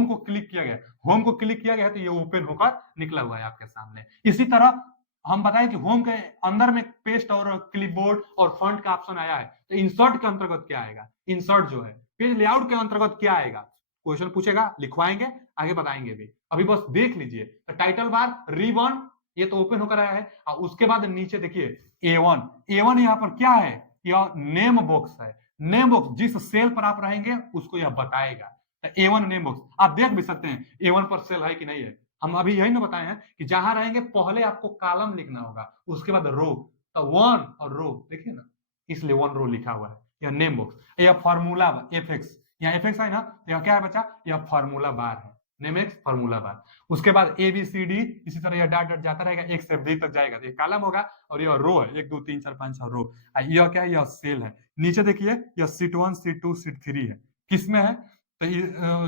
को क्लिक किया गया, होम को क्लिक किया गया तो ये ओपन होकर निकला हुआ है आपके सामने। इसी तरह हम बताएं कि होम के अंदर में पेस्ट और क्लिपबोर्ड और फॉन्ट का ऑप्शन आया है, तो इंसर्ट के अंतर्गत क्या आएगा, इंसर्ट जो है पेज लेआउट के अंतर्गत क्या आएगा, क्वेश्चन पूछेगा, लिखवाएंगे, आगे बताएंगे भी, अभी बस देख लीजिए। तो टाइटल बार रिबन ये तो ओपन होकर आया है, और उसके बाद नीचे देखिए A1, A1 यहाँ पर क्या है, यह नेम बॉक्स है। नेम बॉक्स जिस सेल पर आप रहेंगे उसको यह बताएगा। तो A1 नेम बॉक्स आप देख भी सकते हैं A1 पर सेल है कि नहीं है, हम अभी यही ना बताए हैं कि जहां रहेंगे पहले आपको कॉलम लिखना होगा, उसके बाद रो, तो वन और रो, देखिए ना, इसलिए वन रो लिखा हुआ है। यह नेम बॉक्स, यह फॉर्मूला एफ एक्स, यहाँ एफ एक्स है ना, यह क्या है बच्चा, यह फॉर्मूला बार है, नेम एक्स फॉर्मूला बार। उसके बाद ए बी सी डी, इसी तरह यह डॉट डॉट जाता रहेगा, एक से डी तक जाएगा, तो ये कॉलम होगा, और यह रो है, 1 2 3 4 5 6 रो। यह क्या है, यह सेल है। नीचे देखिए, यह सीट 1 सीट 2 सीट 3 है, किसमें है, तो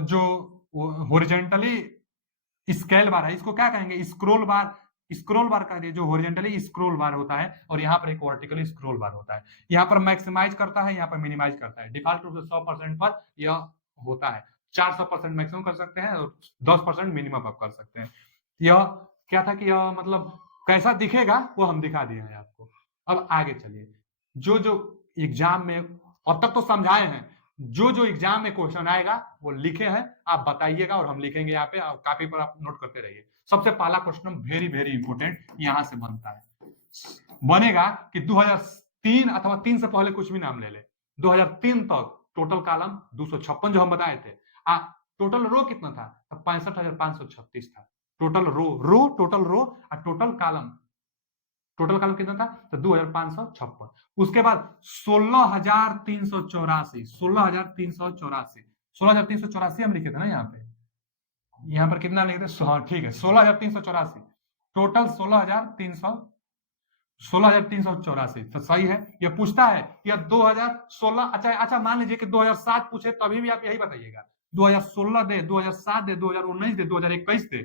जो हॉरिजॉन्टली स्केल बार है, इसको क्या कहेंगे, स्क्रोल बार। स्क्रोल बार का जो हॉरिजॉन्टली स्क्रोल बार होता है, और यहाँ पर एक वर्टिकली स्क्रोल बार होता है। यहाँ पर मैक्सिमाइज करता है, यहाँ पर मिनिमाइज करता है। डिफॉल्ट रूप से 100% पर यह होता है, 400% मैक्सिमम कर सकते हैं और 10% मिनिमम आप कर सकते हैं। यह क्या था कि यह मतलब कैसा दिखेगा वो हम दिखा दिए हैं आपको। अब आगे चलिए, जो जो एग्जाम में अब तक तो समझाए हैं, जो जो एग्जाम में क्वेश्चन आएगा वो लिखे हैं, आप बताइएगा और हम लिखेंगे यहाँ पे, और कॉपी पर आप नोट करते रहिए। सबसे पहला क्वेश्चन वेरी वेरी इंपोर्टेंट यहां से बनता है, बनेगा कि 2003 अथवा 3 से पहले कुछ भी नाम ले ले, 2003 तक टोटल कॉलम 256 जो हम बताए थे, टोटल रो कितना था, 65,536 था। टोटल रो टोटल रो और टोटल कॉलम कितना था, तो 2,556। उसके बाद 16,384, 16,384 हम लिखे थे ना यहाँ पे, यहाँ पर कितना लिखे थे, हाँ ठीक है, 16,384 टोटल, 16,384 तो सही है। ये पूछता है या 2016, अच्छा मान लीजिए कि 2007 पूछे, तभी भी आप यही बताइएगा, 2016 दे, 2007 दे, 2019 दे, 2021 दे,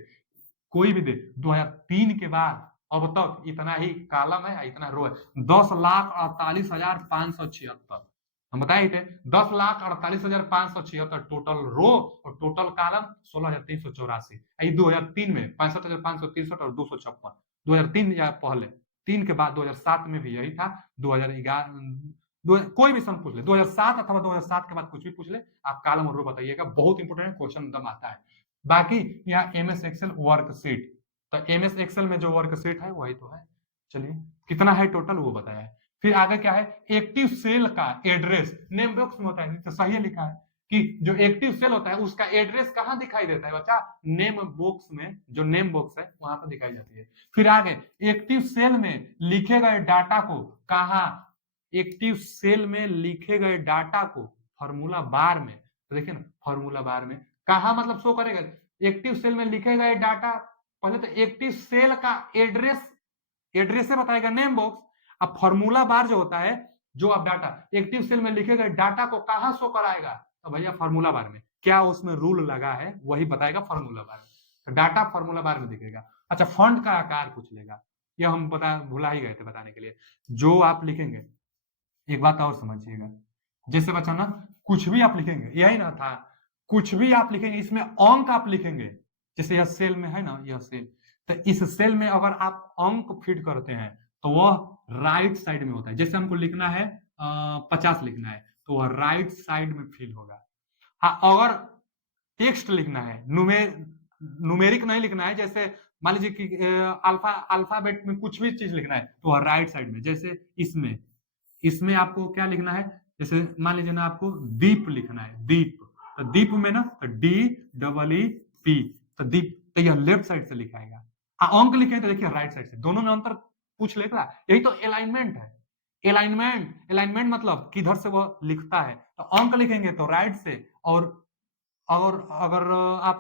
कोई भी दे, 2003 के बाद अब तक इतना ही कॉलम है, इतना रो है, 10,48,576 हम बताए थे, 10,48,576 टोटल रो और टोटल कॉलम 16,384। 2003 में 65,563 और 256, 2003 या पहले, 3 के बाद 2007 में भी यही था, 2011 कोई भी सन पूछ ले, 2007 अथवा 2007 के बाद कुछ भी पूछ ले, आप कॉलम और रो बताइएगा, बहुत इंपोर्टेंट क्वेश्चन एकदम आता है। बाकी यहाँ एमएस एक्सेल वर्कशीट, तो एमएस एक्सेल में जो वर्कशीट है वही तो है। चलिए कितना है टोटल वो बताया है। फिर आगे क्या है, एक्टिव सेल का एड्रेस नेम बॉक्स में होता है, तो सही लिखा है कि जो एक्टिव सेल होता है उसका एड्रेस कहाँ दिखाई देता है बच्चा, नेम बॉक्स में, जो नेम बॉक्स है वहां पर दिखाई जाती है। फिर आगे एक्टिव सेल में लिखे गए डाटा को कहा, एक्टिव सेल में लिखे गए डाटा को फॉर्मूला बार में, तो देखिए ना फॉर्मूला बार में कहा मतलब शो करेगा, एक्टिव सेल में लिखे गए डाटा, पहले तो एक्टिव सेल का एड्रेस से बताएगा नेम बॉक्स, अब फॉर्मूला बार जो होता है, जो आप डाटा एक्टिव सेल में लिखे गए डाटा को कहां शो कराएगा, तो भैया फॉर्मूला बार में, क्या उसमें रूल लगा है वही बताएगा फॉर्मूला बार में, तो डाटा फॉर्मूला बार में दिखेगा। अच्छा फॉन्ट का आकार पूछ लेगा, यह हम भुला ही गए थे बताने के लिए। जो आप लिखेंगे, एक बात और समझिएगा, जैसे बच्चा ना कुछ भी आप लिखेंगे, यही ना था, कुछ भी आप लिखेंगे इसमें अंक आप लिखेंगे, जैसे यह सेल में है ना, यह सेल, तो इस सेल में अगर आप अंक फिट करते हैं तो वह राइट साइड में होता है। जैसे हमको लिखना है 50 लिखना है, तो वह राइट साइड में फिल होगा। हाँ अगर टेक्स्ट लिखना है, न्यूमेरिक नहीं लिखना है, जैसे मान लीजिए कि अल्फाबेट में कुछ भी चीज लिखना है तो वह राइट साइड में, जैसे इसमें आपको क्या लिखना है, जैसे मान लीजिए ना आपको दीप लिखना है, दीप, तो दीप में ना तो DEEP, तो दीप, तो यह लेफ्ट साइड से लिखाएगा। अंक लिखे तो देखिए राइट साइड से, दोनों में अंतर पूछ लेगा, यही तो अलाइनमेंट है। अलाइनमेंट मतलब किधर से वह लिखता है, तो अंक लिखेंगे तो राइट से, और अगर आप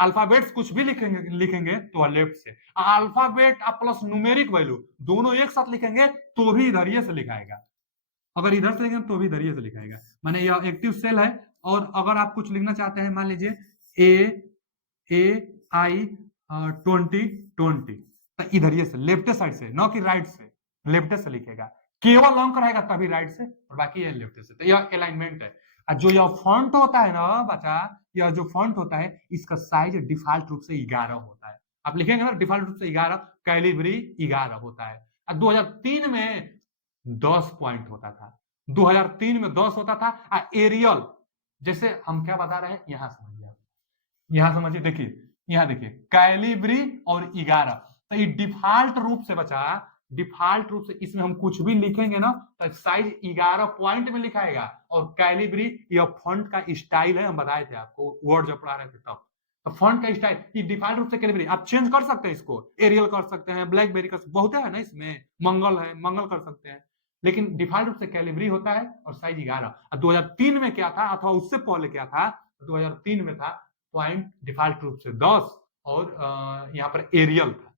अल्फाबेट्स कुछ भी लिखेंगे तो लेफ्ट से, अल्फाबेट प्लस न्यूमेरिक वैल्यू दोनों एक साथ लिखेंगे तो भी इधर से लिखाएगा, अगर इधर से लिखेंगे तो भी इधर से लिखाएगा, माने यह एक्टिव सेल है। और अगर आप कुछ लिखना चाहते हैं, मान लीजिए AI2020, तो इधर से लेफ्ट साइड से, न कि राइट से, लेफ्ट से लिखेगा, केवल अंक रहेगा तभी राइट से, और बाकी ये लेफ्ट से, तो यह अलाइनमेंट है। जो यह फॉन्ट होता है ना बच्चा, यह जो फॉन्ट होता है इसका साइज डिफॉल्ट रूप से 11 होता है, आप लिखेंगे ना डिफॉल्ट रूप से 11, कैलिब्री 11 होता है। 2003 में 10 पॉइंट होता था, 2003 में 10 होता था। एरियल, जैसे हम क्या बता रहे हैं यहां समझिए, यहां समझिए, देखिए यहां देखिए कैलिब्री और 11, तो ये डिफॉल्ट रूप से बचा, डिफॉल्ट रूप से इसमें हम कुछ भी लिखेंगे ना तो साइज 11 पॉइंट में लिखाएगा, और कैलिब्री यह फॉन्ट का स्टाइल है, हम बताए थे आपको वर्ड जब पढ़ा रहे थे तब, तो फॉन्ट का स्टाइल ये डिफॉल्ट रूप से कैलिब्री, आप चेंज कर सकते हैं, इसको एरियल कर सकते हैं, ब्लैकबेरी कर सकते हैं, बहुत है ना इसमें, मंगल है, मंगल कर सकते हैं, लेकिन डिफॉल्ट रूप से कैलिब्री होता है और साइज 11। और 2003 में क्या था अथवा उससे पहले क्या था, 2003 में था पॉइंट डिफॉल्ट रूप से 10 और यहाँ पर एरियल था।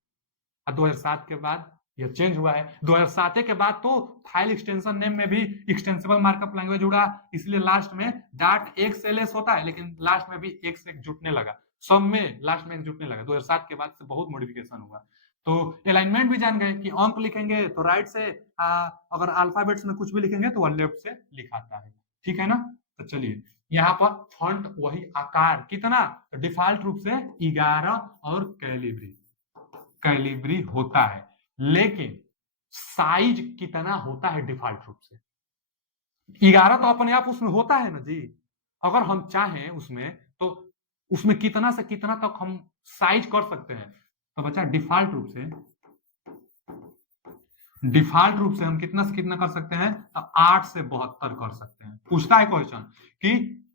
और 2007 के बाद यह चेंज हुआ है। 2007 के बाद तो फाइल एक्सटेंशन नेम में भी एक्सटेंसिबल मार्कअप लैंग्वेज जुड़ा, इसलिए लास्ट में .xls होता है, लेकिन लास्ट में भी x एक जुटने लगा, सब में लास्ट में एक जुटने लगा। 2007 के बाद से बहुत मॉडिफिकेशन हुआ। तो अलाइनमेंट भी जान गए कि अंक लिखेंगे तो राइट से, अगर अल्फाबेट्स में कुछ भी लिखेंगे तो वह लेफ्ट से लिखाता है, ठीक है ना। तो चलिए यहाँ पर फॉन्ट वही आकार कितना, डिफॉल्ट रूप से 11 और कैलिब्री होता है, लेकिन साइज कितना होता है डिफॉल्ट रूप से 11 तो अपने आप उसमें होता है ना जी। अगर हम चाहें उसमें तो उसमें कितना से कितना तक हम साइज कर सकते हैं। तो बच्चा डिफॉल्ट रूप से हम कितना से कितना कर सकते हैं, तो 8 से 72 कर सकते हैं। पूछता है क्वेश्चन कि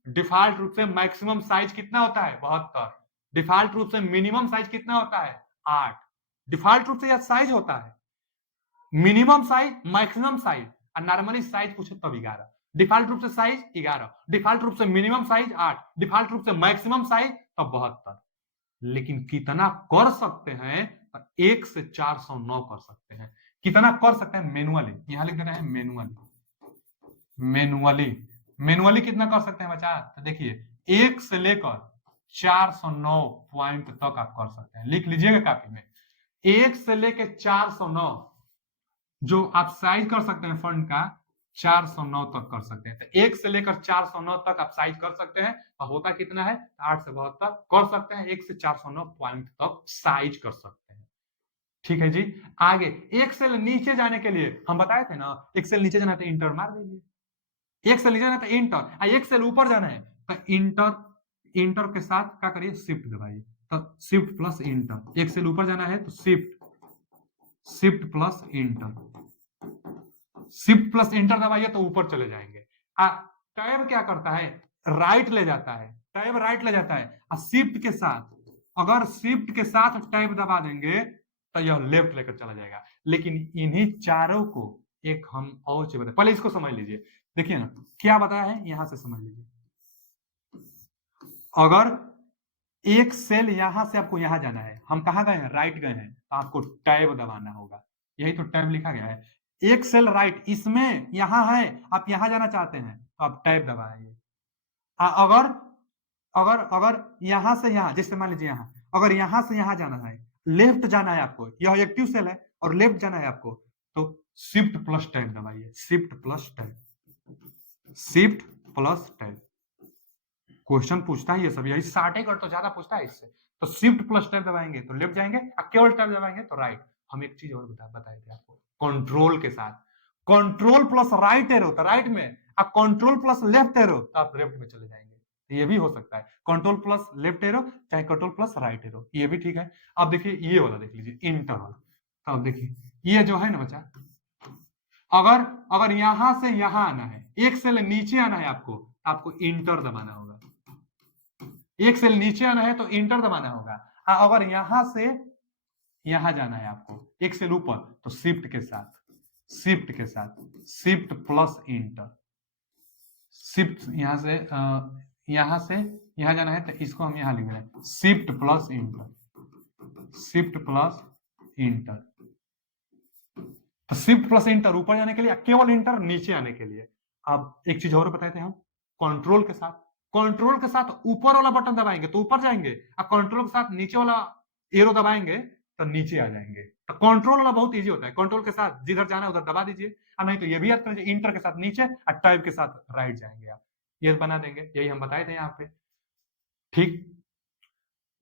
डिफॉल्ट रूप से मैक्सिमम साइज कितना होता है, 72। डिफॉल्ट रूप से मिनिमम साइज कितना होता है, 8। डिफॉल्ट रूप से यह साइज होता है, मिनिमम साइज, मैक्सिमम साइज, और नॉर्मली साइज पूछे तब 11। डिफॉल्ट रूप से साइज 11, डिफॉल्ट रूप से मिनिमम साइज 8, डिफॉल्ट रूप से मैक्सिमम साइज तब 72। लेकिन कितना कर सकते हैं, 1 से 409 कर सकते हैं। कितना कर सकते हैं मैनुअली, यहां लिख देना है मैनुअली कितना कर सकते हैं बच्चा, तो देखिए 1 से लेकर 409 पॉइंट तक आप कर सकते हैं। लिख लीजिएगा कापी में, 1 से लेकर 409 जो आप साइज कर सकते हैं फंड का, 409 तक कर सकते हैं। तो 1 से लेकर 409 तक आप साइज कर सकते हैं, और होता कितना है 8 से 72 कर सकते हैं। 1 से 409 पॉइंट तक साइज कर सकते हैं, ठीक है जी। आगे एक सेल नीचे जाने के लिए हम बताए थे ना, एक सेल नीचे जाना है तो इंटर मार दीजिए, एक सेल नीचे जाना है तो इंटर, एक सेल ऊपर जाना है तो इंटर के साथ क्या करिए, शिफ्ट दबाइए, तो शिफ्ट प्लस इंटर। एक सेल ऊपर जाना है तो शिफ्ट प्लस इंटर दबाइए तो ऊपर चले जाएंगे। टैब क्या करता है, राइट ले जाता है, टैब राइट ले जाता है, और शिफ्ट के साथ, अगर शिफ्ट के साथ टैब दबा देंगे तो यह लेफ्ट लेकर चला जाएगा। लेकिन इन्हीं चारों को एक हम और चीज बताए, पहले इसको समझ लीजिए। देखिए ना क्या बताया है, यहां से समझ लीजिए। अगर एक सेल यहां से आपको यहां जाना है, हम कहां गए हैं, राइट गए हैं, तो आपको टैब दबाना होगा, यही तो टैब लिखा गया है। एक सेल राइट इसमें यहां है, आप यहां जाना चाहते हैं तो आप टैब दबाइए। अगर अगर अगर यहां से यहां, जैसे मान लीजिए यहां, अगर यहां से यहां जाना है, लेफ्ट जाना है आपको, यह एक्टिव सेल है और लेफ्ट जाना है आपको, तो शिफ्ट प्लस टैब दबाइए, शिफ्ट प्लस टैब। क्वेश्चन पूछता है ये सब, यही 60 कर तो ज्यादा पूछता है इससे। तो शिफ्ट प्लस टैब दबाएंगे तो लेफ्ट जाएंगे, और केवल टैब दबाएंगे तो राइट। हम एक चीज और बताए थे आपको, कंट्रोल के साथ, कंट्रोल प्लस राइट एरो तो राइट में, और कंट्रोल प्लस लेफ्ट एरो तो आप लेफ्ट में चले जाएंगे। ये भी हो सकता है, कंट्रोल प्लस लेफ्ट एरो चाहे कंट्रोल प्लस राइट एरो, ये भी ठीक है। अब देखिए ये वाला देख लीजिए, इंटर वाला। तो अब देखिए ये जो है ना बच्चा, अगर अगर यहां से यहां आना है, एक सेल नीचे आना है आपको इंटर दबाना होगा। एक सेल नीचे आना है तो इंटर दबाना होगा। अगर यहां से यहां जाना है आपको, एक सेल ऊपर, तो शिफ्ट प्लस इंटर। शिफ्ट यहां से यहां जाना है तो इसको हम यहां लिख रहे हैं, शिफ्ट प्लस इंटर। तो शिफ्ट प्लस इंटर ऊपर जाने के लिए, केवल इंटर नीचे आने के लिए। अब एक चीज और बताए थे हम, कंट्रोल के साथ ऊपर वाला बटन दबाएंगे तो ऊपर जाएंगे, और कंट्रोल के साथ नीचे वाला एरो दबाएंगे तो नीचे आ जाएंगे। तो कंट्रोल वाला बहुत इजी होता है, कंट्रोल के साथ जिधर जाना है उधर दबा दीजिए, और नहीं तो ये भी याद कर लीजिए, इंटर के साथ नीचे और टैब के साथ राइट जाएंगे आप, ये बना देंगे। यही हम बताए थे यहाँ पे, ठीक।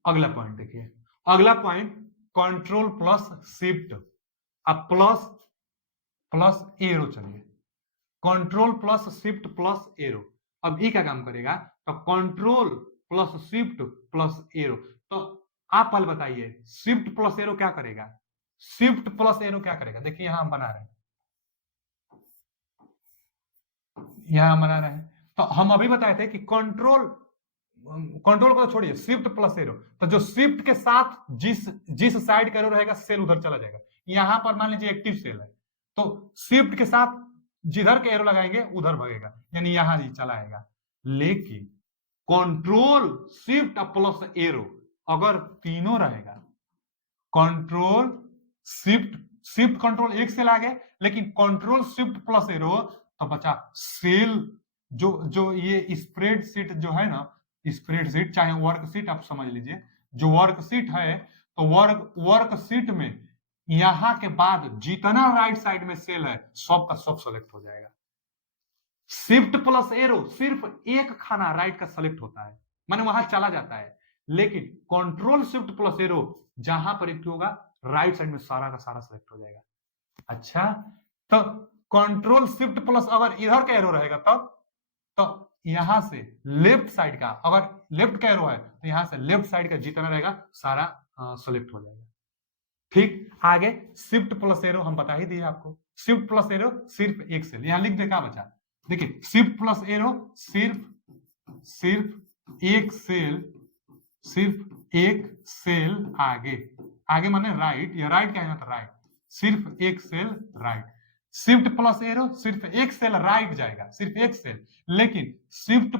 अगला पॉइंट देखिए, अगला पॉइंट कंट्रोल प्लस शिफ्ट, अब प्लस एरो, चलिए control plus shift plus arrow. अब ये क्या काम करेगा, तो control plus shift plus arrow. तो आप पहले बताइए शिफ्ट प्लस एरो क्या करेगा, देखिए यहां हम बना रहे हैं, तो हम अभी बताए थे कि कंट्रोल कंट्रोल को तो छोड़िए, शिफ्ट प्लस एरो, तो जो शिफ्ट के साथ जिस जिस साइड का एरो रहेगा सेल उधर चला जाएगा। यहां पर मान लीजिए एक्टिव सेल है, तो शिफ्ट के साथ जिधर के एरो लगाएंगे उधर भगेगा, यानी यहां ही चला आएगा। लेकिन कंट्रोल शिफ्ट प्लस एरो अगर तीनों रहेगा, कंट्रोल शिफ्ट शिफ्ट कंट्रोल एक सेल आगे, लेकिन कंट्रोल शिफ्ट प्लस एरो, तो बचा सेल जो जो ये स्प्रेडशीट जो है ना, स्प्रेडशीट चाहे वर्कशीट आप समझ लीजिए, जो वर्कशीट है, तो वर्कशीट में यहां के बाद जितना राइट साइड में सेल है सब का सब सेलेक्ट हो जाएगा। शिफ्ट प्लस एरो सिर्फ एक खाना राइट का सेलेक्ट होता है, माने वहां चला जाता है, लेकिन कंट्रोल शिफ्ट प्लस एरो जहां पर एक होगा राइट साइड में सारा का सारा सेलेक्ट हो जाएगा। अच्छा, तो कंट्रोल शिफ्ट प्लस अगर इधर का एरो रहेगा तब, तो यहां से लेफ्ट साइड का, अगर लेफ्ट का एरो है तो यहां से लेफ्ट साइड का जितना रहेगा सारा सेलेक्ट हो जाएगा। ठीक, आगे शिफ्ट प्लस एरो हम बता ही दिए आपको, शिफ्ट प्लस एरो सिर्फ एक सेल, यहां लिख दे क्या बचा, देखिए शिफ्ट प्लस एरो सिर्फ सिर्फ एक सेल, सिर्फ एक सेल आगे, आगे माने राइट, या राइट क्या है तो राइट, सिर्फ एक cell right. Shift plus arrow सिर्फ एक सेल राइट जाएगा, सिर्फ एक सेल, लेकिन shift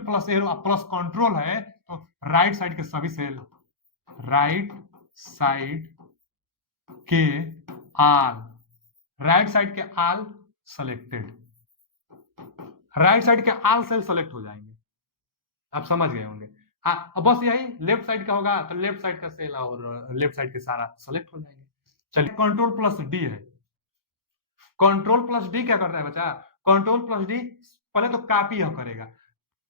plus arrow plus control है तो राइट साइड के सभी सेल, राइट साइड के आल, राइट साइड के आल सेलेक्टेड, राइट साइड के आल सेल सेलेक्ट हो जाएंगे, आप समझ गए होंगे। अब बस यही लेफ्ट साइड का होगा तो लेफ्ट साइड का सेल और लेफ्ट साइड के सारा सेलेक्ट हो जाएंगे। चलिए कंट्रोल प्लस डी है, कंट्रोल प्लस डी क्या करता है बच्चा, कंट्रोल प्लस डी पहले तो कॉपी यह करेगा,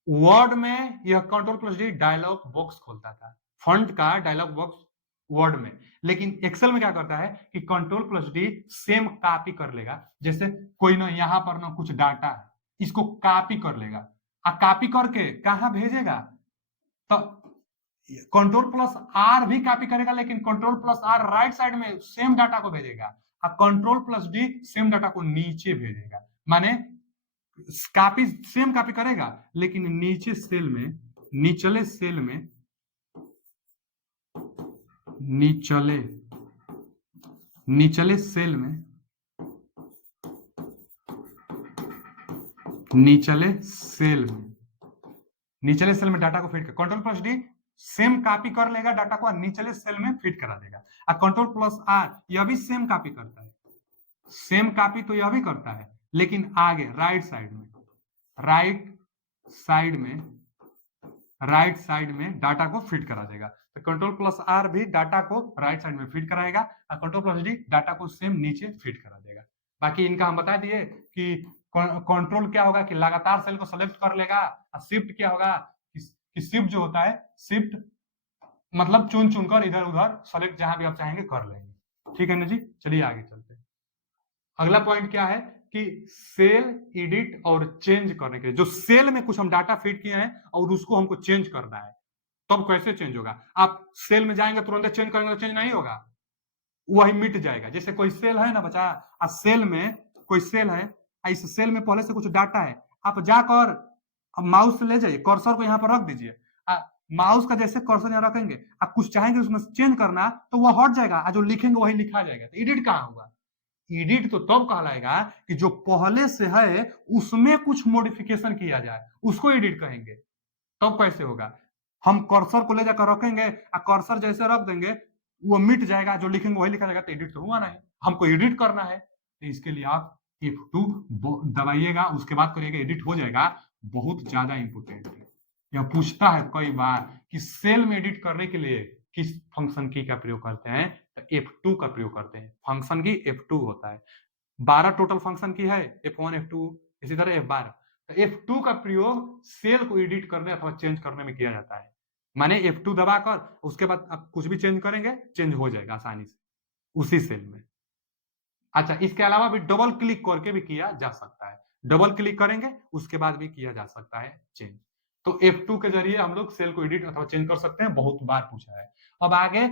वर्ड में यह control plus D dialog box खोलता था, फंट का डायलॉग बॉक्स वर्ड में, लेकिन एक्सेल में क्या करता है कि control plus D same copy कर लेगा, जैसे कोई ना यहां पर ना कुछ डाटा है, इसको कॉपी कर लेगा, कॉपी करके कहां भेजेगा, तो कंट्रोल प्लस आर भी कॉपी करेगा, लेकिन control plus R right side में सेम डाटा को भेजेगा, और control plus D same data को नीचे भेजेगा, माने कॉपी सेम कॉपी करेगा, लेकिन नीचे सेल में, निचले सेल में, निचले सेल में, निचले सेल में डाटा को फिट कर, control plus D same copy कर लेगा डाटा को, निचले सेल में फिट करा देगा, और कंट्रोल प्लस आर यह भी सेम कॉपी करता है, सेम कॉपी तो यह भी करता है, लेकिन आगे राइट साइड में डाटा को फिट करा देगा, तो कंट्रोल प्लस आर भी डाटा को राइट साइड में फिट कराएगा, और कंट्रोल प्लस डी डाटा को सेम नीचे फिट करा देगा। बाकी इनका हम बता दिए कि कंट्रोल क्या होगा कि लगातार सेल को सेलेक्ट कर लेगा, और शिफ्ट क्या होगा कि शिफ्ट जो होता है, शिफ्ट मतलब चुन चुनकर इधर उधर सेलेक्ट जहां भी आप चाहेंगे कर लेंगे। ठीक है ना जी, चलिए आगे चलते हैं। अगला पॉइंट क्या है कि सेल एडिट और चेंज करने के लिए, जो सेल में कुछ हम डाटा फीड किए हैं और उसको हमको चेंज करना है, तब कैसे चेंज होगा, आप सेल में जाएंगे तुरंत चेंज करेंगे तो चेंज नहीं होगा, वही मिट जाएगा। जैसे कोई सेल है ना बच्चा, सेल में कोई सेल है, इस सेल में पहले से कुछ डाटा है, आप जाकर माउस से ले जाइए, कर्सर को यहाँ पर रख दीजिए, माउस का जैसे कर्सर यहाँ रखेंगे, आप कुछ चाहेंगे उसमें चेंज करना तो वह हट जाएगा, जो लिखेंगे वही लिखा जाएगा, तो एडिट कहाँ हुआ, एडिट तो तब कहलाएगा कि जो पहले से है उसमें कुछ मॉडिफिकेशन किया जाए, उसको एडिट कहेंगे। तब कैसे होगा, हम कर्सर को ले जाकर रखेंगे, कर्सर जैसे रख देंगे वो मिट जाएगा, जो लिखेंगे वही लिखा जाएगा, तो एडिट तो हुआ नहीं, हमको एडिट करना है, तो इसके लिए आप F2 दबाइएगा, उसके बाद करिएगा, एडिट हो जाएगा। बहुत ज्यादा इंपोर्टेंट है, यह पूछता है कई बार कि सेल में एडिट करने के लिए किस फंक्शन की का प्रयोग करते हैं, तो F2 का प्रयोग करते हैं, फंक्शन की F2 होता है, 12 टोटल फंक्शन की है, F1 F2 इसी तरह F12, तो F2 का प्रयोग सेल को एडिट करने अथवा चेंज करने में किया जाता है, माने F2 दबाकर उसके बाद आप कुछ भी चेंज करेंगे, चेंज हो जाएगा आसानी से उसी सेल में। अच्छा, इसके अलावा भी डबल क्लिक करके भी किया जा सकता है, डबल क्लिक करेंगे उसके बाद भी किया जा सकता है चेंज, तो F2 के जरिए हम लोग सेल को एडिट अथवा चेंज कर सकते हैं, बहुत बार पूछा है। अब आगे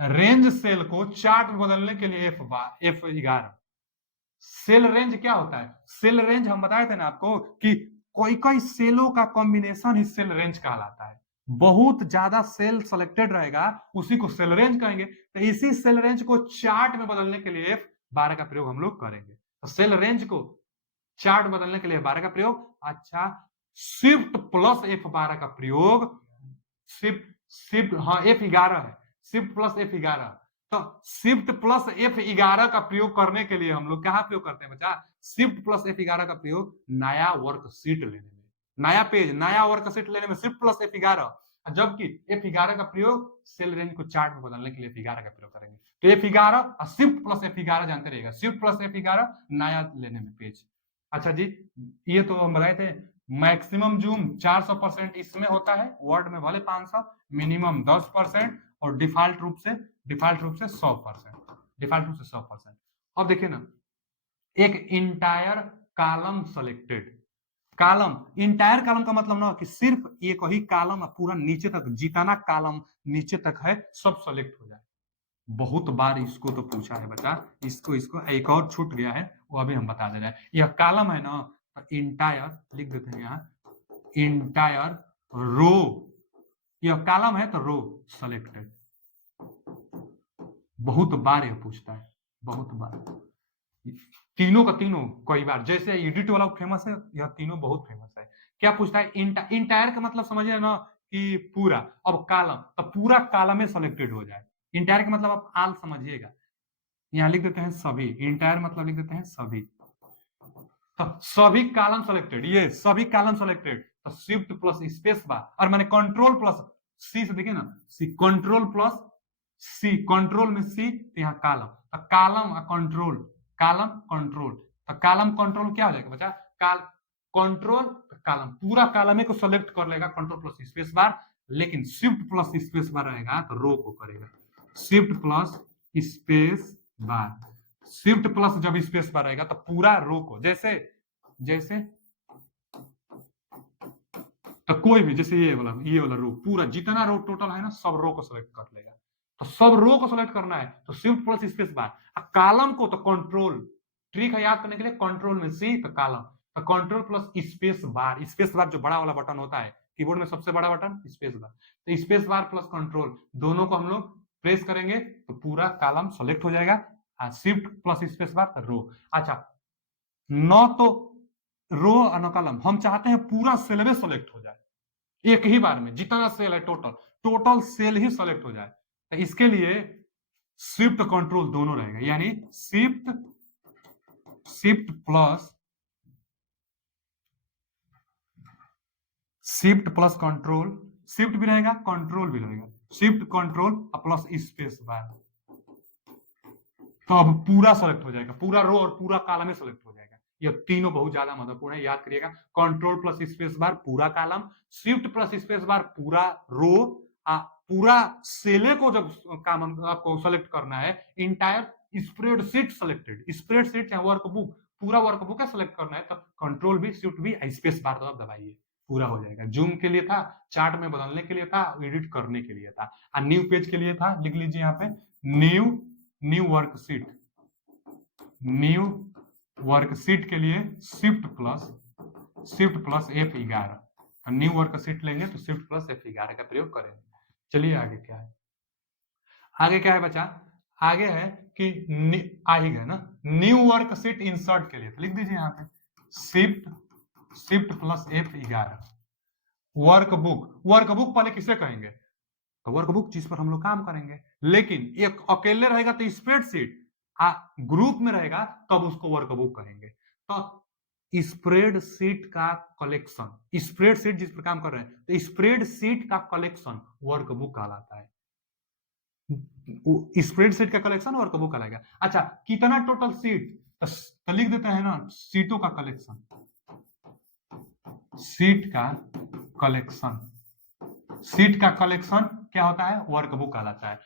रेंज सेल को चार्ट में बदलने के लिए F11, सेल रेंज क्या होता है, सेल रेंज हम बताए थे ना आपको कि कोई कोई सेलों का कॉम्बिनेशन ही सेल रेंज कहलाता है। बहुत ज्यादा सेल सेलेक्टेड रहेगा उसी को सेल रेंज कहेंगे। तो इसी सेल रेंज को चार्ट में बदलने के लिए F12 का प्रयोग हम लोग करेंगे। तो सेल रेंज को चार्ट बदलने के लिए F12 का प्रयोग। अच्छा, शिफ्ट प्लस F12 का प्रयोग, शिफ्ट शिफ्ट हाँ F11 है, शिफ्ट प्लस F11। तो शिफ्ट प्लस F11 का प्रयोग करने के लिए हम लोग क्या प्रयोग करते हैं बच्चा? शिफ्ट प्लस F11 का प्रयोग नया वर्कशीट लेने में, नया पेज, नया वर्कशीट लेने में शिफ्ट प्लस F11, जबकि F11 का प्रयोग सेल रेंज को चार्ट में बदलने के लिए F11 का प्रयोग करेंगे। तो F11 और शिफ्ट प्लस F11 जानते रहिएगा, शिफ्ट प्लस F11 नया लेने में पेज। अच्छा जी, ये तो हम बताए थे। मैक्सिमम जूम 400% इसमें होता है, वर्ड में भले 500, मिनिमम 10% और डिफॉल्ट रूप से 100%, डिफॉल्ट रूप से 100%। अब देखिए ना, एक entire column selected, column, entire column का मतलब ना कि सिर्फ एक ही कॉलम पूरा नीचे तक, जितना कॉलम नीचे तक है सब सेलेक्ट हो जाए। बहुत बार इसको तो पूछा है बच्चा, इसको एक और छूट गया है, वो अभी हम बता दे रहे हैं। यह कॉलम है ना, इंटायर लिख देते हैं यहाँ, इंटायर रो, यह कॉलम है तो रो सेलेक्टेड। बहुत बार यह पूछता है, बहुत बार, तीनों का तीनों कई बार, जैसे एडिट वाला फेमस है, यह तीनों बहुत फेमस है। क्या पूछता है? इंटायर का मतलब समझिए ना कि पूरा। अब कॉलम, तो पूरा कॉलम में सेलेक्टेड हो जाए। इंटायर का मतलब आप आल समझिएगा, यहाँ लिख देते हैं सभी, इंटायर मतलब लिख देते हैं सभी। तो सभी कॉलम सेलेक्टेड, ये सभी कॉलम सेलेक्टेड, तो शिफ्ट प्लस स्पेस बार, और मैंने कंट्रोल प्लस सी से देखिए ना, सी कंट्रोल प्लस सी, कंट्रोल में सी, यहाँ कॉलम, तो कॉलम कंट्रोल, कॉलम कंट्रोल, तो कॉलम कंट्रोल क्या हो जाएगा बच्चा? कंट्रोल कॉलम, पूरा कॉलम को सेलेक्ट कर लेगा कंट्रोल प्लस स्पेस बार। लेकिन शिफ्ट प्लस स्पेस बार रहेगा तो रो को करेगा, shift plus space bar, shift plus जब स्पेस बार रहेगा तो पूरा रो को, जैसे जैसे तो कोई भी, जैसे ये वाला रो, पूरा जितना रो टोटल है ना, सब रो को सेलेक्ट कर लेगा। तो सब रो को सेलेक्ट करना है तो shift plus space bar, column को तो कंट्रोल, ट्रिक है याद करने के लिए, कंट्रोल में सी तो कॉलम, तो control plus space bar, space bar जो बड़ा वाला बटन होता है कीबोर्ड में, सबसे बड़ा बटन स्पेस बार, तो स्पेस बार प्लस कंट्रोल दोनों को हम लोग प्रेस करेंगे तो पूरा कॉलम सेलेक्ट हो जाएगा। शिफ्ट प्लस स्पेस बार रो। अच्छा, न तो रो और न कॉलम, हम चाहते हैं पूरा सेल में सेलेक्ट हो जाए एक ही बार में, जितना सेल है टोटल सेल ही सेलेक्ट हो जाए। तो इसके लिए शिफ्ट कंट्रोल दोनों रहेगा, यानी शिफ्ट प्लस कंट्रोल, शिफ्ट भी रहेगा कंट्रोल भी रहेगा, shift control plus space bar, तो अब पूरा सेलेक्ट हो जाएगा, पूरा रो और पूरा कॉलम में सेलेक्ट हो जाएगा। ये तीनों बहुत ज्यादा महत्वपूर्ण है, याद करिएगा। कंट्रोल प्लस स्पेस बार पूरा column, shift plus space bar पूरा रो, पूरा सेले को जब काम आपको सेलेक्ट करना है, इंटायर स्प्रेडशीट सेलेक्टेड, स्प्रेडशीट या वर्कबुक, पूरा वर्कबुक है सेलेक्ट करना है, तो कंट्रोल भी शिफ्ट भी स्पेस बार तो आप दबाइए, पूरा हो जाएगा। जूम के लिए था, चार्ट में बदलने के लिए था, एडिट करने के लिए था, और न्यू पेज के लिए था, लिख लीजिए यहाँ पे न्यू वर्कशीट, न्यू वर्कशीट के लिए shift plus F11, new worksheet लेंगे तो शिफ्ट प्लस F11 का प्रयोग करेंगे। चलिए आगे क्या है, आगे क्या है बच्चा? आगे है कि आ ही गया ना, न्यू वर्कशीट इंसर्ट के लिए, तो लिख दीजिए यहाँ पे शिफ्ट प्लस F11। वर्कबुक पहले किसे कहेंगे? तो वर्कबुक जिस पर हम लोग काम करेंगे, लेकिन एक अकेले रहेगा तो स्प्रेडशीट, ग्रुप में रहेगा तब उसको वर्कबुक कहेंगे। तो स्प्रेडशीट का कलेक्शन, स्प्रेडशीट जिस पर काम कर रहे हैं, तो स्प्रेडशीट का कलेक्शन वर्कबुक कहलाता है, स्प्रेडशीट का कलेक्शन वर्कबुक कहलाएगा। अच्छा, कितना टोटल सीट? तो लिख देते हैं ना, सीटों का कलेक्शन, सीट का कलेक्शन क्या होता है? वर्कबुक कहलाता है।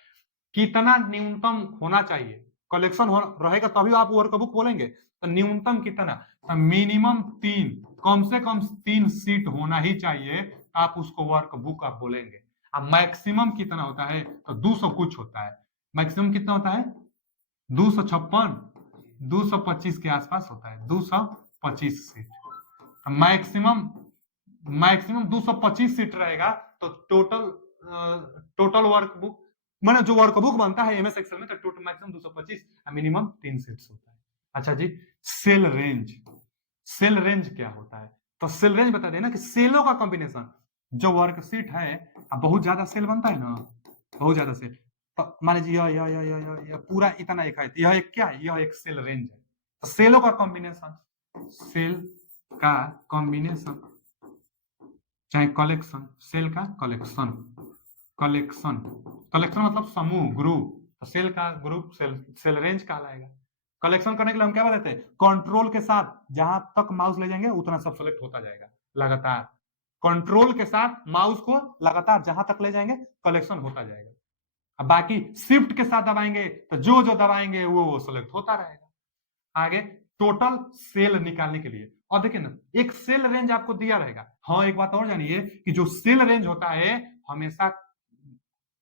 कितना न्यूनतम होना चाहिए? कलेक्शन रहेगा तभी आप वर्कबुक बोलेंगे, तो न्यूनतम कितना? तो मिनिमम 3, कम से कम 3 सीट होना ही चाहिए, तो आप उसको वर्कबुक आप बोलेंगे। अब मैक्सिमम कितना होता है? तो 200 कुछ होता है, मैक्सिमम कितना होता है? 256, 225 के आसपास होता है, 225 सीट। मैक्सिमम मैक्सिमम 225 सीट रहेगा, तो टोटल वर्कबुक मैंने जो वर्कबुक बनता है एमएस एक्सेल में, तो टोटल मैक्सिमम 225, मिनिमम 3 सीट्स होता है। अच्छा जी, सेल रेंज। सेल रेंज क्या होता है? तो सेल रेंज बता देना कि सेलों का कॉम्बिनेशन, जो वर्कशीट है, अब बहुत ज्यादा सेल बनता है ना, बहुत ज्यादा सेल, तो मान लीजिए यह पूरा इतना एक है, यह एक क्या है, यह एक सेल रेंज है। तो सेलों का कॉम्बिनेशन, सेल का कॉम्बिनेशन, चाहे कलेक्शन, सेल का कलेक्शन, कलेक्शन कलेक्शन मतलब समूह, ग्रुप, तो सेल का ग्रुप सेल रेंज कहलाएगा। कलेक्शन करने के लिए हम क्या बताते हैं, कंट्रोल के साथ जहां तक माउस ले जाएंगे उतना सब सेलेक्ट होता जाएगा लगातार। कंट्रोल के साथ माउस को लगातार जहां तक ले जाएंगे कलेक्शन होता जाएगा। अब बाकी शिफ्ट के साथ दबाएंगे तो जो जो दबाएंगे वो सेलेक्ट होता रहेगा। आगे टोटल सेल निकालने के लिए, और देखिए ना, एक सेल रेंज आपको दिया रहेगा। हाँ, एक बात और जानिए कि जो सेल रेंज होता है हमेशा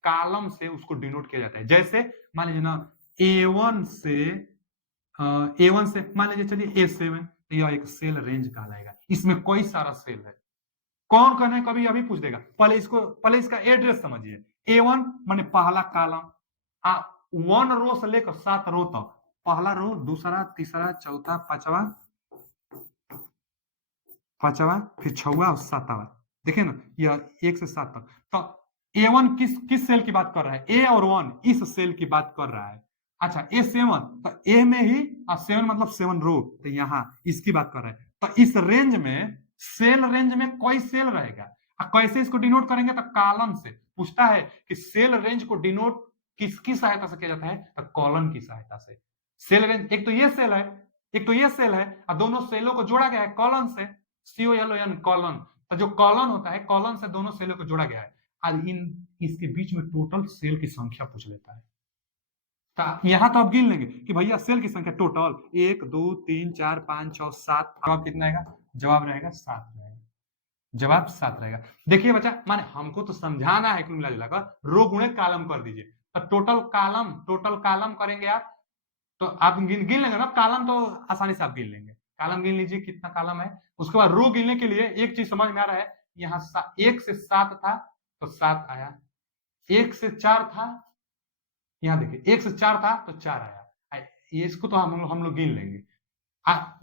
कॉलम से उसको डिनोट किया जाता है। जैसे मान लीजिए ना, A1 से A1 से मान लीजिए, चलिए A7, तो यह एक सेल रेंज कहलाएगा। इसमें कोई सारा सेल है। कौन कौन है कभी अभी पूछ देगा, पहले इसका एड्रेस समझिए। A1 माने पहला कॉलम, 1 रो से लेकर 7 रो तक, पहला रो, दूसरा, तीसरा, चौथा, पांचवा, फिर छवा और सातवा। देखिए ना, यह 1 से 7 तक। तो A1 किस सेल की बात कर रहा है, A और 1 इस सेल की बात कर रहा है। अच्छा, A7, तो A में ही 7 मतलब 7 रो, तो यहाँ इसकी बात कर रहा है। तो इस रेंज में, सेल रेंज में कोई सेल रहेगा। कैसे इसको डिनोट करेंगे, तो कॉलम से। पूछता है कि सेल रेंज को डिनोट किसकी सहायता से किया जाता है, तो कॉलम की सहायता से। सेल रेंज, एक तो ये सेल है, एक तो ये सेल है, और दोनों सेलों को जोड़ा गया है कॉलम से, COLON, कॉलन। तो जो कॉलन होता है, कॉलन से दोनों सेलों को जोड़ा गया है, और इसके बीच में टोटल सेल की संख्या पूछ लेता है। तो यहां तो आप गिन लेंगे कि भैया सेल की संख्या टोटल 1 2 3 4 5 6 7, जवाब कितना आएगा, जवाब रहेगा 7 रहेगा, जवाब 7 रहेगा। देखिए बच्चा, माने हमको तो समझाना है, कुल मिलाकर रो गुणे कॉलम कर दीजिए। तो टोटल कॉलम करेंगे आप, तो आप गिन लेंगे ना, कॉलम तो आसानी से आप गिन लेंगे। कॉलम गिन लीजिए कितना कॉलम है। उसके बाद रो गिनने के लिए एक चीज समझ में आ रहा है, यहाँ 1 से 7 था तो 7 आया, 1 से 4 था, यहाँ देखिए 1 से 4 था तो 4 आया। ये इसको तो हम लोग गिन लेंगे।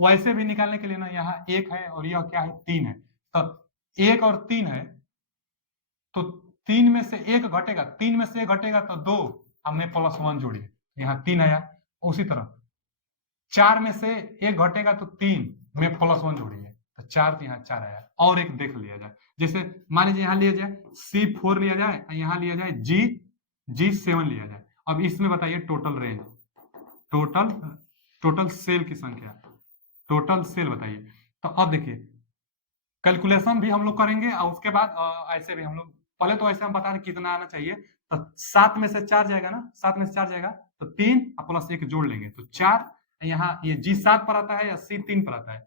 वैसे भी निकालने के लिए ना, यहाँ 1 है और यह क्या है, 3 है। तो 1 और 3 है, तो 3 में से 1 घटेगा, 3 में से 1 घटेगा तो 2, हमने +1 जोड़िए, यहाँ 3 आया। उसी तरह 4 में से 1 घटेगा तो 3 में +1 जोड़िए, तो 4, तो यहाँ 4 आया। और एक देख लिया जाए, जैसे मान लीजिए यहाँ लिया जाए C4 लिया जाए, यहाँ लिया जाए G7 लिया जाए। अब इसमें बताइए total range, total total sale की संख्या, टोटल सेल बताइए। तो अब देखिए, कैलकुलेशन भी हम लोग करेंगे, और उसके बाद ऐसे भी हम लोग, पहले तो ऐसे हम बता रहे कितना आना चाहिए। तो 7 में से 4 जाएगा ना, 7 में से 4 जाएगा तो 3 +1 जोड़ लेंगे तो 4। यहाँ ये G7 पर आता है या C3 पर आता है,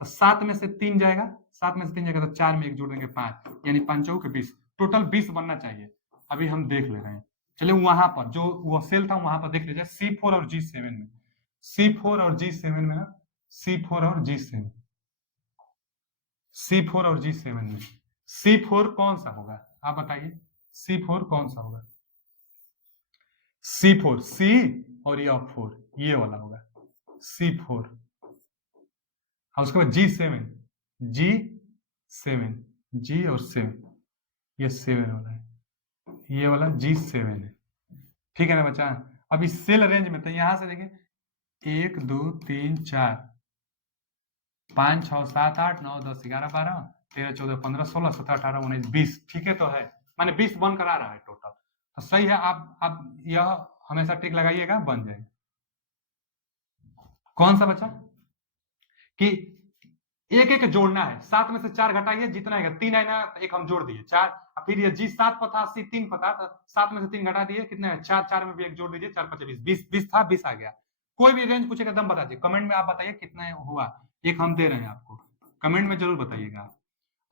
तो 7 में से 3 जाएगा, 7 में से 3 जाएगा तो 4 में 1 जोड़ देंगे 5, यानी 5 चौके 20, टोटल 20 बनना चाहिए। अभी हम देख ले रहे हैं, चलिए वहां पर जो वो सेल था वहां पर देख लीजिए, C4 और G7 में, C4 और G7 में ना, C4 और G7, C4 और G7 में C4 कौन सा होगा, आप बताइए C4 कौन सा होगा। C4, C और यह 4, ये वाला होगा C4। और उसके बाद G7, G7, G और 7, ये 7 वाला है, ये वाला G7 है। ठीक है ना बच्चा। अब इस सेल रेंज में तो यहां से देखिए 1 2 3 4 5 6 7 8 9 10 11 12 13 14 15 16 17 18 19 20, ठीक है तो है, माने 20 बन कर आ रहा है टोटल, तो सही है। आप यह हमेशा टिक लगाइएगा, बन जाएगा। कौन सा बच्चा, कि एक एक जोड़ना है, 7 में से 4 घटाइए जितना आएगा, 3 आएगा, एक हम जोड़ दिए 4, फिर ये G7 पर था, C3 पर था, तो 7 में से 3 घटा दिए, कितने है 4, 4 में भी एक जोड़ दीजिए, 4 5 20, 20 था, 20 आ गया। कोई भी रेंज पूछेगा दम बता दीजिए, कमेंट में आप बताइए कितना हुआ, एक हम दे रहे हैं आपको, कमेंट में जरूर बताइएगा।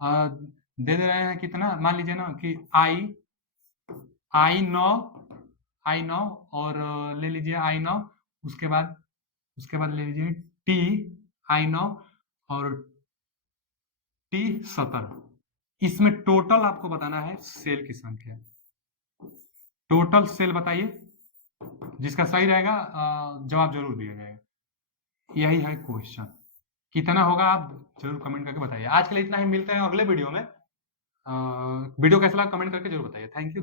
दे दे रहे हैं कितना, मान लीजिए ना कि I9 और ले लीजिए I9, उसके बाद ले लीजिए T I9 और 17। इसमें टोटल आपको बताना है सेल की संख्या। टोटल सेल बताइए, जिसका सही रहेगा जवाब जरूर दिया जाएगा। यही है क्वेश्चन। कितना होगा आप जरूर कमेंट करके बताइए। आज के लिए इतना ही, मिलते हैं अगले वीडियो में। वीडियो कैसा लगा कमेंट करके जरूर बताइए। Thank you.